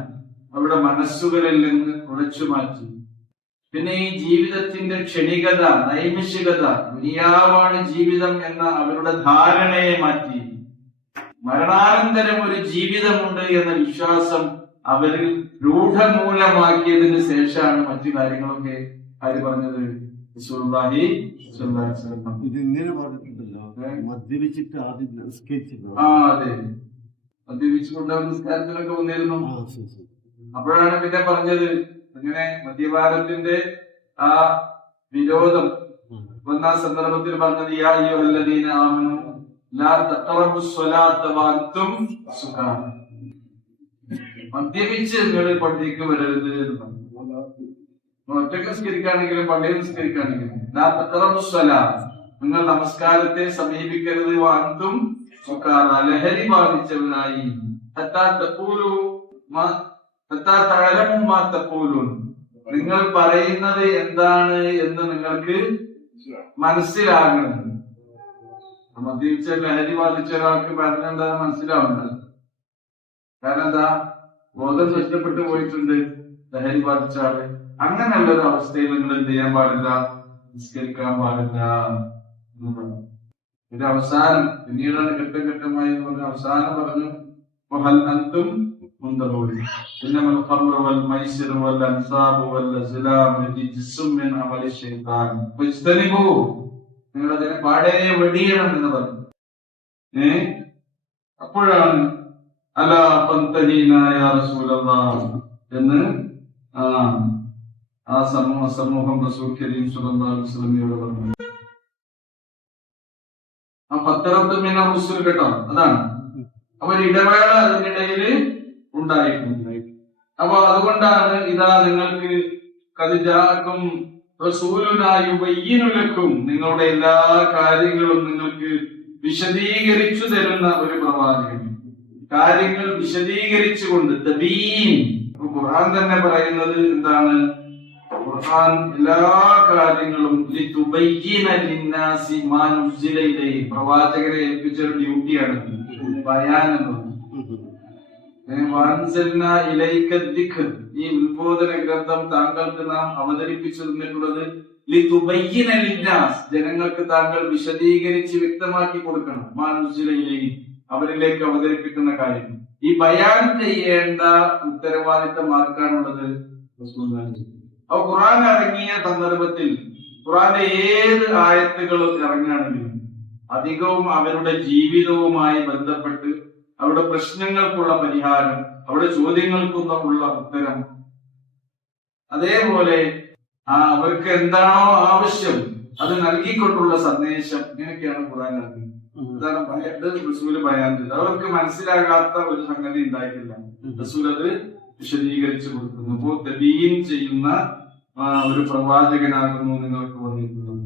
അവരുടെ മനസ്സുകളിൽ നിന്ന് ഉടച്ചു മാറ്റി. പിന്നെ ഈ ജീവിതത്തിന്റെ ക്ഷണികത, നൈമിഷികത, ദുനിയാവാണ് ജീവിതം എന്ന അവരുടെ ധാരണയെ മാറ്റി മരണാനന്തരം ഒരു ജീവിതമുണ്ട് എന്ന വിശ്വാസം അവരിൽ രൂഢമൂലമാക്കിയതിന് ശേഷമാണ് മറ്റു കാര്യങ്ങളൊക്കെ ആര് പറഞ്ഞത്, റസൂലുള്ളാഹി സ്വല്ലല്ലാഹു അലൈഹി വസല്ലം. ഇതിങ്ങനെ പറഞ്ഞിട്ടുണ്ടല്ലോ, മദ്യപിച്ചിട്ട് ആദ്യം നിസ്കരിച്ചിരുന്നു. അതെ, മദ്യപിച്ചുകൊണ്ട് നിസ്കാരത്തിലൊക്കെ വന്നിരുന്നു. അപ്പോഴാണ് പിന്നെ പറഞ്ഞത്, അങ്ങനെ മദ്യപാനത്തിന്റെ ആ വിരോധം വന്ന സന്ദർഭത്തിൽ പറഞ്ഞത്, യാ അയ്യുഹല്ലദീന ആമനൂ ലാ തഖറബുസ് സ്വലാത്ത വഅൻതും സുഖാർ, മദ്യപിച്ച് നിങ്ങൾ പള്ളിക്ക് വരരുത് എന്ന് പറഞ്ഞു. ഒറ്റക്ക് നിസ്കരിക്കുകയാണെങ്കിലും പള്ളിയിൽ നിസ്കരിക്കുകയാണെങ്കിലും ലാ തഖറബുസ് സ്വലാത്ത്, നിങ്ങൾ നമസ്കാരത്തെ സമീപിക്കരുത്, വഅൻതും സുഖാർ, ലഹരി ബാധിച്ചവരായി, ഹത്താ തഖൂലു നിങ്ങൾ പറയുന്നത് എന്താണ് എന്ന് നിങ്ങൾക്ക് മനസ്സിലാകണം. മദ്യപിച്ച ലഹരി ബാധിച്ച ഒരാൾക്ക് പറഞ്ഞ എന്താണെന്ന് മനസ്സിലാവുന്നത്. കാരണം എന്താ, ബോധം നഷ്ടപ്പെട്ടു പോയിട്ടുണ്ട് ലഹരി ബാധിച്ച ആള്. അങ്ങനെയുള്ള ഒരു അവസ്ഥയിൽ നിങ്ങൾ എന്ത് ചെയ്യാൻ പാടില്ല, നിസ്കരിക്കാൻ പാടില്ല. ഇത് അവസാനം പിന്നീടാണ് ഘട്ടഘട്ടമായി അവസാനം പറഞ്ഞു, إنما الخمر والميسر والأنصاب والأزلام رجس من عمل الشيطان فاجتنبوه, നിങ്ങൾ അതിനെ പാടെ വെടിയണം എന്ന് പറഞ്ഞു. അപ്പോഴാണ് അലാ ഫന്തഹീന യാ റസൂലല്ലാഹ് എന്ന് ആ സമൂഹം റസൂൽ കരീം സല്ലല്ലാഹു അലൈഹി വസല്ലമയോട് പറഞ്ഞു. ആ പത്തറത്ത് മിന റസൂൽ കേട്ടോ, അതാണ് അവർ ഇടവേള അതിനിടയിൽ ഉണ്ടായിട്ടുണ്ട്. അപ്പൊ അതുകൊണ്ടാണ് ഇതാ നിങ്ങൾക്ക് കദിജാക്കും റസൂലുനായുബയ്യിനുലക്കും, നിങ്ങളുടെ എല്ലാ കാര്യങ്ങളും നിങ്ങൾക്ക് വിശദീകരിച്ചു തരുന്ന ഒരു പ്രവാചകൻ, കാര്യങ്ങൾ വിശദീകരിച്ചുകൊണ്ട് തബീൻ. ഖുർആൻ തന്നെ പറയുന്നത് എന്താണ്, ഖുർആൻ എല്ലാ കാര്യങ്ങളും ലിതുബയ്യിന ലിന്നാസി മാ നുസില ഇലൈഹി, പ്രവാചകരെ ഏൽപ്പിച്ച ഒരു ഡ്യൂട്ടിയാണ് ബയാൻ എന്നത്. വഅൻസൽനാ ഇലൈക ദിക്ർ, ഈ ഉത്ബോധന ഗ്രന്ഥം താങ്കൾക്ക് നാം അവതരിപ്പിച്ചു തന്നിട്ടുള്ളത് ലിതുബയ്യിന ലിന്നാസ്, ജനങ്ങൾക്ക് താങ്കൾ വിശദീകരിച്ച് വ്യക്തമാക്കി കൊടുക്കണം. മാ നുസില ഇലൈഹി, അവരിലേക്ക് അവതരിപ്പിക്കുന്ന കാര്യം. ഈ ബയാൻ ചെയ്യേണ്ട ഉത്തരവാദിത്തം ആർക്കാണുള്ളത്? അപ്പൊ ഖുർആൻ ഇറങ്ങിയ സന്ദർഭത്തിൽ ഖുർആന്റെ ഏത് ആയത്തുകളും ഇറങ്ങുകയാണെങ്കിലും അധികവും അവരുടെ ജീവിതവുമായി ബന്ധപ്പെട്ട് അവരുടെ പ്രശ്നങ്ങൾക്കുള്ള പരിഹാരം, അവരുടെ ചോദ്യങ്ങൾക്കുള്ള ഉത്തരം, അതേപോലെ അവർക്ക് എന്താണോ ആവശ്യം അത് നൽകിക്കൊണ്ടുള്ള സന്ദേശം, ഇങ്ങനെയൊക്കെയാണ് ഖുർആൻ ഇറങ്ങിയത്. അതാണ് റസൂല് ബയാൻ ചെയ്തത്. അവർക്ക് മനസ്സിലാകാത്ത ഒരു സംഗതി ഉണ്ടായിട്ടില്ല, റസൂൽ അത് വിശദീകരിച്ചു കൊടുക്കുന്നു. അപ്പോൾ തബീൻ ചെയ്യുന്ന ഒരു പ്രവാചകനാകുന്നു നിങ്ങൾക്ക് വന്നിട്ടുള്ളത്.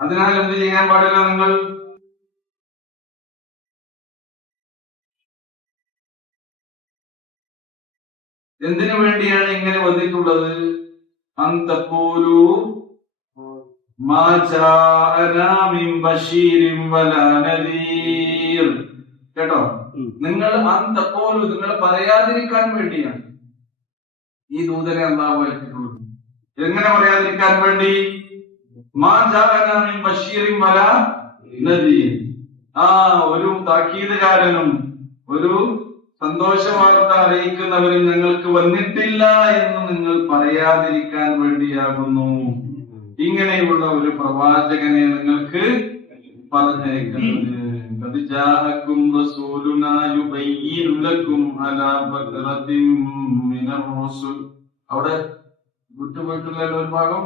അതിനാൽ എന്ത് ചെയ്യാൻ പാടില്ല? നിങ്ങൾ എന്തിനു വേണ്ടിയാണ് ഇങ്ങനെ വന്നിട്ടുള്ളത്? അന്തഖൂലു മാ ജാഅനാ മിൻ ബശീരിൻ വലാ നദീർ. കേട്ടോ, നിങ്ങൾ അന്തഖൂലു, നിങ്ങൾ പറയാതിരിക്കാൻ വേണ്ടിയാണ് ഈ ദൂതനെ അല്ലാഹു അയച്ചിട്ടുള്ളത്. എങ്ങനെ പറയാതിരിക്കാൻ വേണ്ടി? മാ ജാഅനാ മിൻ ബശീരിൻ വലാ നദീർ, ഒരു താക്കീതുകാരനും ഒരു സന്തോഷ വാർത്ത അറിയിക്കുന്നവരും ഞങ്ങൾക്ക് വന്നിട്ടില്ല എന്ന് നിങ്ങൾ പറയാതിരിക്കാൻ വേണ്ടിയാകുന്നു ഇങ്ങനെയുള്ള ഒരു പ്രവാചകനെ നിങ്ങൾക്ക് പറഞ്ഞേക്കുന്നത്. അവിടെ വിട്ടുപോയിട്ടുള്ള ഒരു ഭാഗം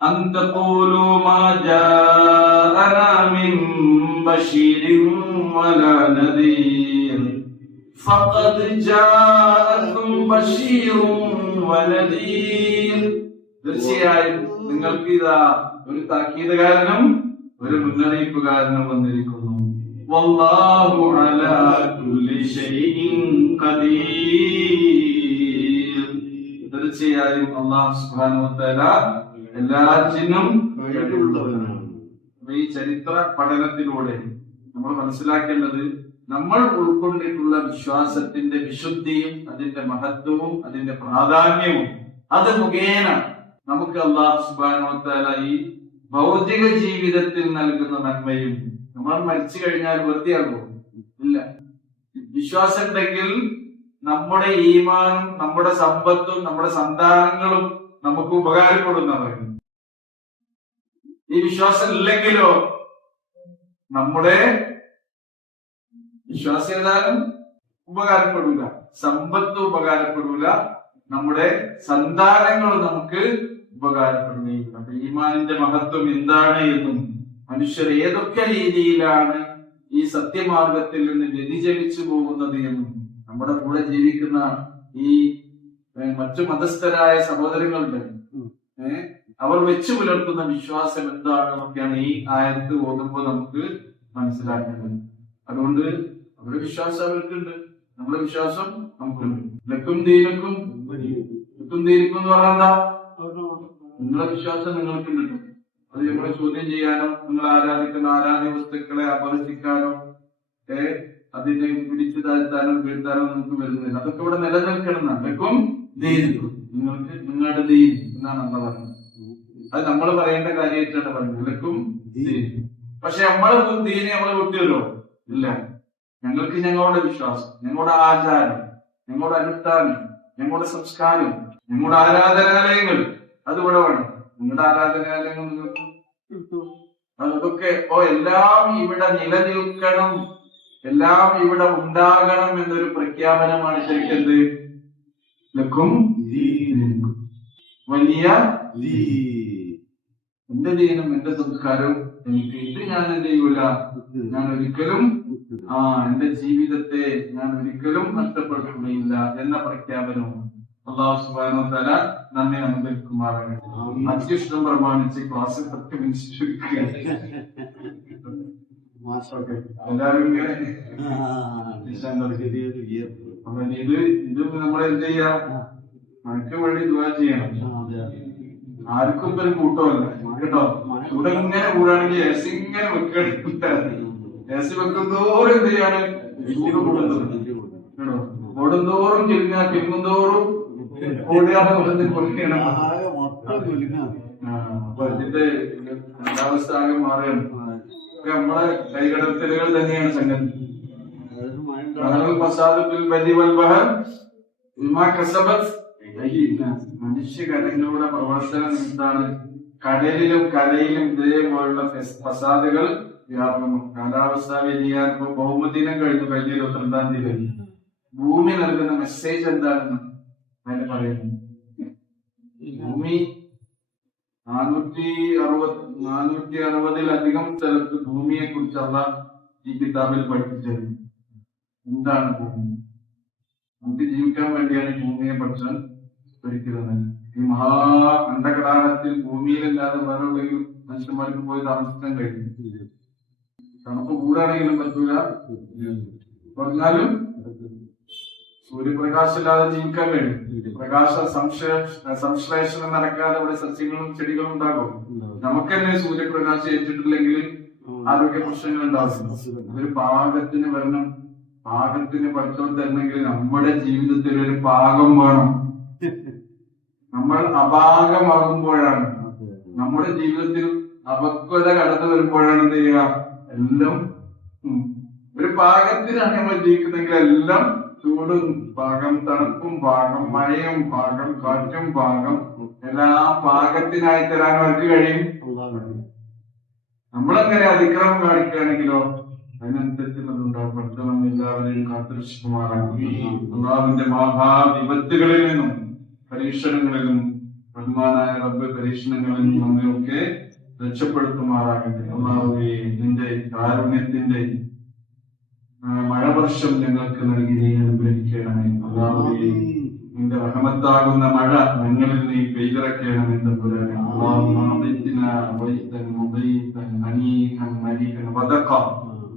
أن تقولوا ما جاءنا من بشير ولا نذير فقد جاءكم بشير ونذير. തീർച്ചയായും നിങ്ങൾക്ക് ഇതാ ഒരു താക്കീതുകാരനും ഒരു മുന്നറിയിപ്പുകാരനും വന്നിരിക്കുന്നു. വല്ലാഹു അലാ കുല്ലി ഷൈഇൻ ഖദീർ. തീർച്ചയായും അല്ലാഹു സുബ്ഹാനഹു വ തആല എല്ലാറ്റിനും കഴിവുള്ളവനാണ്. ഈ ചരിത്ര പഠനത്തിലൂടെ നമ്മൾ മനസ്സിലാക്കേണ്ടത്, നമ്മൾ ഉൾക്കൊണ്ടിട്ടുള്ള വിശ്വാസത്തിന്റെ വിശുദ്ധിയും അതിന്റെ മഹത്വവും അതിന്റെ പ്രാധാന്യവും അത് മുഖേന നമുക്ക് അല്ലാഹു സുബ്ഹാനഹു വ തആല ഈ ഭൗതിക ജീവിതത്തിൽ നൽകുന്ന നന്മയും, നമ്മൾ മരിച്ചു കഴിഞ്ഞാൽ വെറുതെയാകുമോ? ഇല്ല. വിശ്വാസം ഉണ്ടെങ്കിൽ നമ്മുടെ ഈമാനും നമ്മുടെ സമ്പത്തും നമ്മുടെ സന്താനങ്ങളും നമുക്ക് ഉപകാരപ്പെടുന്നവർ. ഈ വിശ്വാസം ഇല്ലെങ്കിലോ നമ്മുടെ വിശ്വാസം ഏതായാലും ഉപകാരപ്പെടൂല, സമ്പത്ത് ഉപകാരപ്പെടൂല, നമ്മുടെ സന്താനങ്ങൾ നമുക്ക് ഉപകാരപ്പെടുകയില്ല. അപ്പൊ ഈമാനിന്റെ മഹത്വം എന്താണ് എന്നും മനുഷ്യർ ഏതൊക്കെ രീതിയിലാണ് ഈ സത്യമാർഗത്തിൽ നിന്ന് വ്യതിചലിച്ചു പോകുന്നത് എന്നും നമ്മുടെ കൂടെ ജീവിക്കുന്ന ഈ മറ്റു മതസ്ഥരായ സഹോദരങ്ങളുണ്ട്, അവർ വെച്ചു പുലർത്തുന്ന വിശ്വാസം എന്താണെന്നൊക്കെയാണ് ഈ ആയത്ത് ഓതുമ്പോൾ നമുക്ക് മനസ്സിലാക്കേണ്ടത്. അതുകൊണ്ട് അവരുടെ വിശ്വാസം അവർക്കുണ്ട്, നമ്മുടെ വിശ്വാസം നമുക്കുണ്ട്. ലക്കും ദീനക്കും ദീനിക്കും എന്ന് പറഞ്ഞാൽ എന്താ? നിങ്ങളുടെ വിശ്വാസം നിങ്ങൾക്കുണ്ട്. അത് നമ്മളെ ചോദ്യം ചെയ്യാനോ നിങ്ങൾ ആരാധിക്കുന്ന ആരാധ്യ വസ്തുക്കളെ അപഹസിക്കാനോ അതിനെ പിടിച്ചു താഴ്ത്താനോ വീഴ്ത്താനോ നമുക്ക് വരുന്നില്ല. അതൊക്കെ ഇവിടെ നിലനിൽക്കണം. ലക്കും ദീനിക്കും, നിങ്ങൾക്ക് നിങ്ങളുടെ ദീൻ എന്നാണ് നമ്മൾ പറയുന്നത്. അത് നമ്മൾ പറയേണ്ട കാര്യമായിട്ടാണ് പറയുന്നത്, ലക്കും ദീൻ. പക്ഷെ നമ്മളെ ദീനെ നമ്മളെ വിട്ടുവല്ലോ? ഇല്ല. ഞങ്ങൾക്ക് ഞങ്ങളുടെ വിശ്വാസം, ഞങ്ങളുടെ ആചാരം, ഞങ്ങളുടെ അനുഷ്ഠാനം, ഞങ്ങളുടെ സംസ്കാരം, ഞങ്ങളുടെ ആരാധനാലയങ്ങൾ അതിവിടെ വേണം. നിങ്ങളുടെ ആരാധനാലയങ്ങൾ നിങ്ങൾക്ക് അതൊക്കെ എല്ലാം ഇവിടെ നിലനിൽക്കണം, എല്ലാം ഇവിടെ ഉണ്ടാകണം എന്നൊരു പ്രഖ്യാപനമാണ് ശരിക്കത് ലക്കും വലിയ എന്റെ ദീനും എന്റെ സംസ്കാരവും എനിക്ക് ഇത് ഞാൻ എന്ത് ചെയ്യൂല, ഞാൻ ഒരിക്കലും എന്റെ ജീവിതത്തെ ഞാൻ ഒരിക്കലും നഷ്ടപ്പെടുകയില്ല എന്ന പ്രഖ്യാപനവും അല്ലാഹു സുബ്ഹാനഹു വ തആല നമ്മെ അനുഗ്രഹിക്കുമാറാകട്ടെ. അത്യുഷ്ണം പ്രമാണിച്ച് ക്ലാസ് 10 മിനിറ്റ് ഓക്കെ എല്ലാവരും ഇങ്ങനെ ചെറിയൊരു ഗിയർ. അപ്പൊ ഇത് നമ്മൾ എന്ത് ചെയ്യാ നമുക്ക് വേണ്ടി ദുആ ചെയ്യണം. ആർക്കും ഇപ്പൊ ഒരു കൂട്ടമല്ല കേട്ടോ. ഇവിടെ ഇങ്ങനെ കൂടാണെങ്കിൽ എസ് ഇങ്ങനെ വെക്കണം. എസ് വെക്കുന്നതോറും എന്ത് ചെയ്യാണ് ചൂട് കൂടുന്നത് കേട്ടോ. ഓടുന്തോറും തിരുങ്ങുന്തോറും ഓടുകയാണ്. അപ്പൊ ഇതിന്റെ കാലാവസ്ഥ ആകെ മാറുകയാണ്. നമ്മളെ കൈകടത്തലുകൾ തന്നെയാണ് സംഗതി. മനുഷ്യകരങ്ങളുടെ പ്രവർത്തനം എന്താണ്? കടലിലും കരയിലും ഇതേപോലുള്ള ഫസാദുകൾ വ്യാപകമാണ്. കാലാവസ്ഥാ വ്യതിയാനം ഇപ്പൊ ബഹുമദിനം കഴിഞ്ഞു, കഴിഞ്ഞ 22-ാം തീയതി. ഭൂമി നൽകുന്ന മെസ്സേജ് എന്താണെന്ന് അതിന് പറയുന്നു. ഭൂമി 460-ലധികം സ്ഥലത്ത് ഭൂമിയെ കുറിച്ചുള്ള ഈ കിതാബിൽ പഠിപ്പിച്ചത്. എന്താണ് ഭൂമി? നമുക്ക് ജീവിക്കാൻ വേണ്ടിയാണ് ഈ ഭൂമിയെ പഠിച്ചാൽ ഒരിക്കലും ഈ മഹാ ഭൂമിയിലല്ലാതെ വേറെ എവിടെയെങ്കിലും മനുഷ്യന്മാർക്ക് പോയി താമസിക്കാൻ കഴിയും. തണുപ്പ് കൂടാണെങ്കിലും പറ്റൂല, പറഞ്ഞാലും സൂര്യപ്രകാശം ഇല്ലാതെ ജീവിക്കാൻ കഴിയും. പ്രകാശ സംശ്ലേഷണം നടക്കാതെ ഇവിടെ സസ്യങ്ങളും ചെടികളും ഉണ്ടാകും. നമുക്ക് തന്നെ സൂര്യപ്രകാശം ഏറ്റിട്ടില്ലെങ്കിൽ ആരോഗ്യ പ്രശ്നങ്ങൾ ഉണ്ടാകും. ഒരു പാകത്തിന് വരണം. പാകത്തിന് പഠിച്ചോണ്ട് തരണമെങ്കിൽ നമ്മുടെ ജീവിതത്തിൽ ഒരു പാകം വേണം. നമ്മൾ അപാകമാകുമ്പോഴാണ്, നമ്മുടെ ജീവിതത്തിൽ അപക്വത കടന്നു വരുമ്പോഴാണ് എന്ത് ചെയ്യുക, എല്ലാം ഒരു പാകത്തിനാണ് നമ്മൾ ജീവിക്കുന്നെങ്കിൽ എല്ലാം ചൂടും പാകം, തണുപ്പും പാകം, മഴയും പാകം, കാറ്റും പാകം, എല്ലാം പാകത്തിനായി തരാൻ അവർക്ക് കഴിയും. നമ്മളെങ്ങനെ അതിക്രമം കാണിക്കുകയാണെങ്കിലോ അതിനനുസരിച്ചുള്ളതുണ്ടാവും. പഠിത്തം എല്ലാവരെയും കാത്തുരക്ഷിക്കുമാറാക്കി അള്ളാഹുവിന്റെ മഹാവിപത്തുകളിൽ നിന്നും പരീക്ഷണങ്ങളിലും റഹ്മാനായ റബ്ബ് പരീക്ഷണങ്ങളിൽ നിന്നും നമ്മയൊക്കെ രക്ഷപ്പെടുത്തുമാറാകട്ടെ. അള്ളാഹുവേ, നിന്റെ കാരുണ്യത്തിന്റെ മഴവർഷം ഞങ്ങൾക്ക് നൽകി നീ അനുഗ്രഹിക്കണമേ. അള്ളാഹുവേ, നിന്റെ റഹ്മത്താകുന്ന മഴ ഞങ്ങളിൽ നീ പെയ്തിറക്കണമേ. തമ്പുരാനെ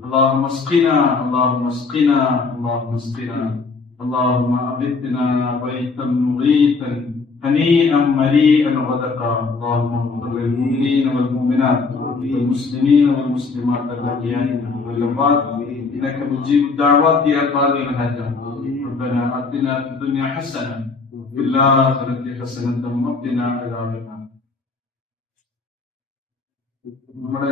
اللهم اسقنا اللهم اغثنا غيثا مغيثا هنيئا مريئا غدقا. اللهم اغفر للمؤمنين والمؤمنات والمسلمين والمسلمات الاحياء والاموات انك مجيب الدعوات يا قاضي الحاجات. ربنا اتنا في الدنيا حسنه وفي الاخره حسنه وقنا عذاب النار. നമ്മുടെ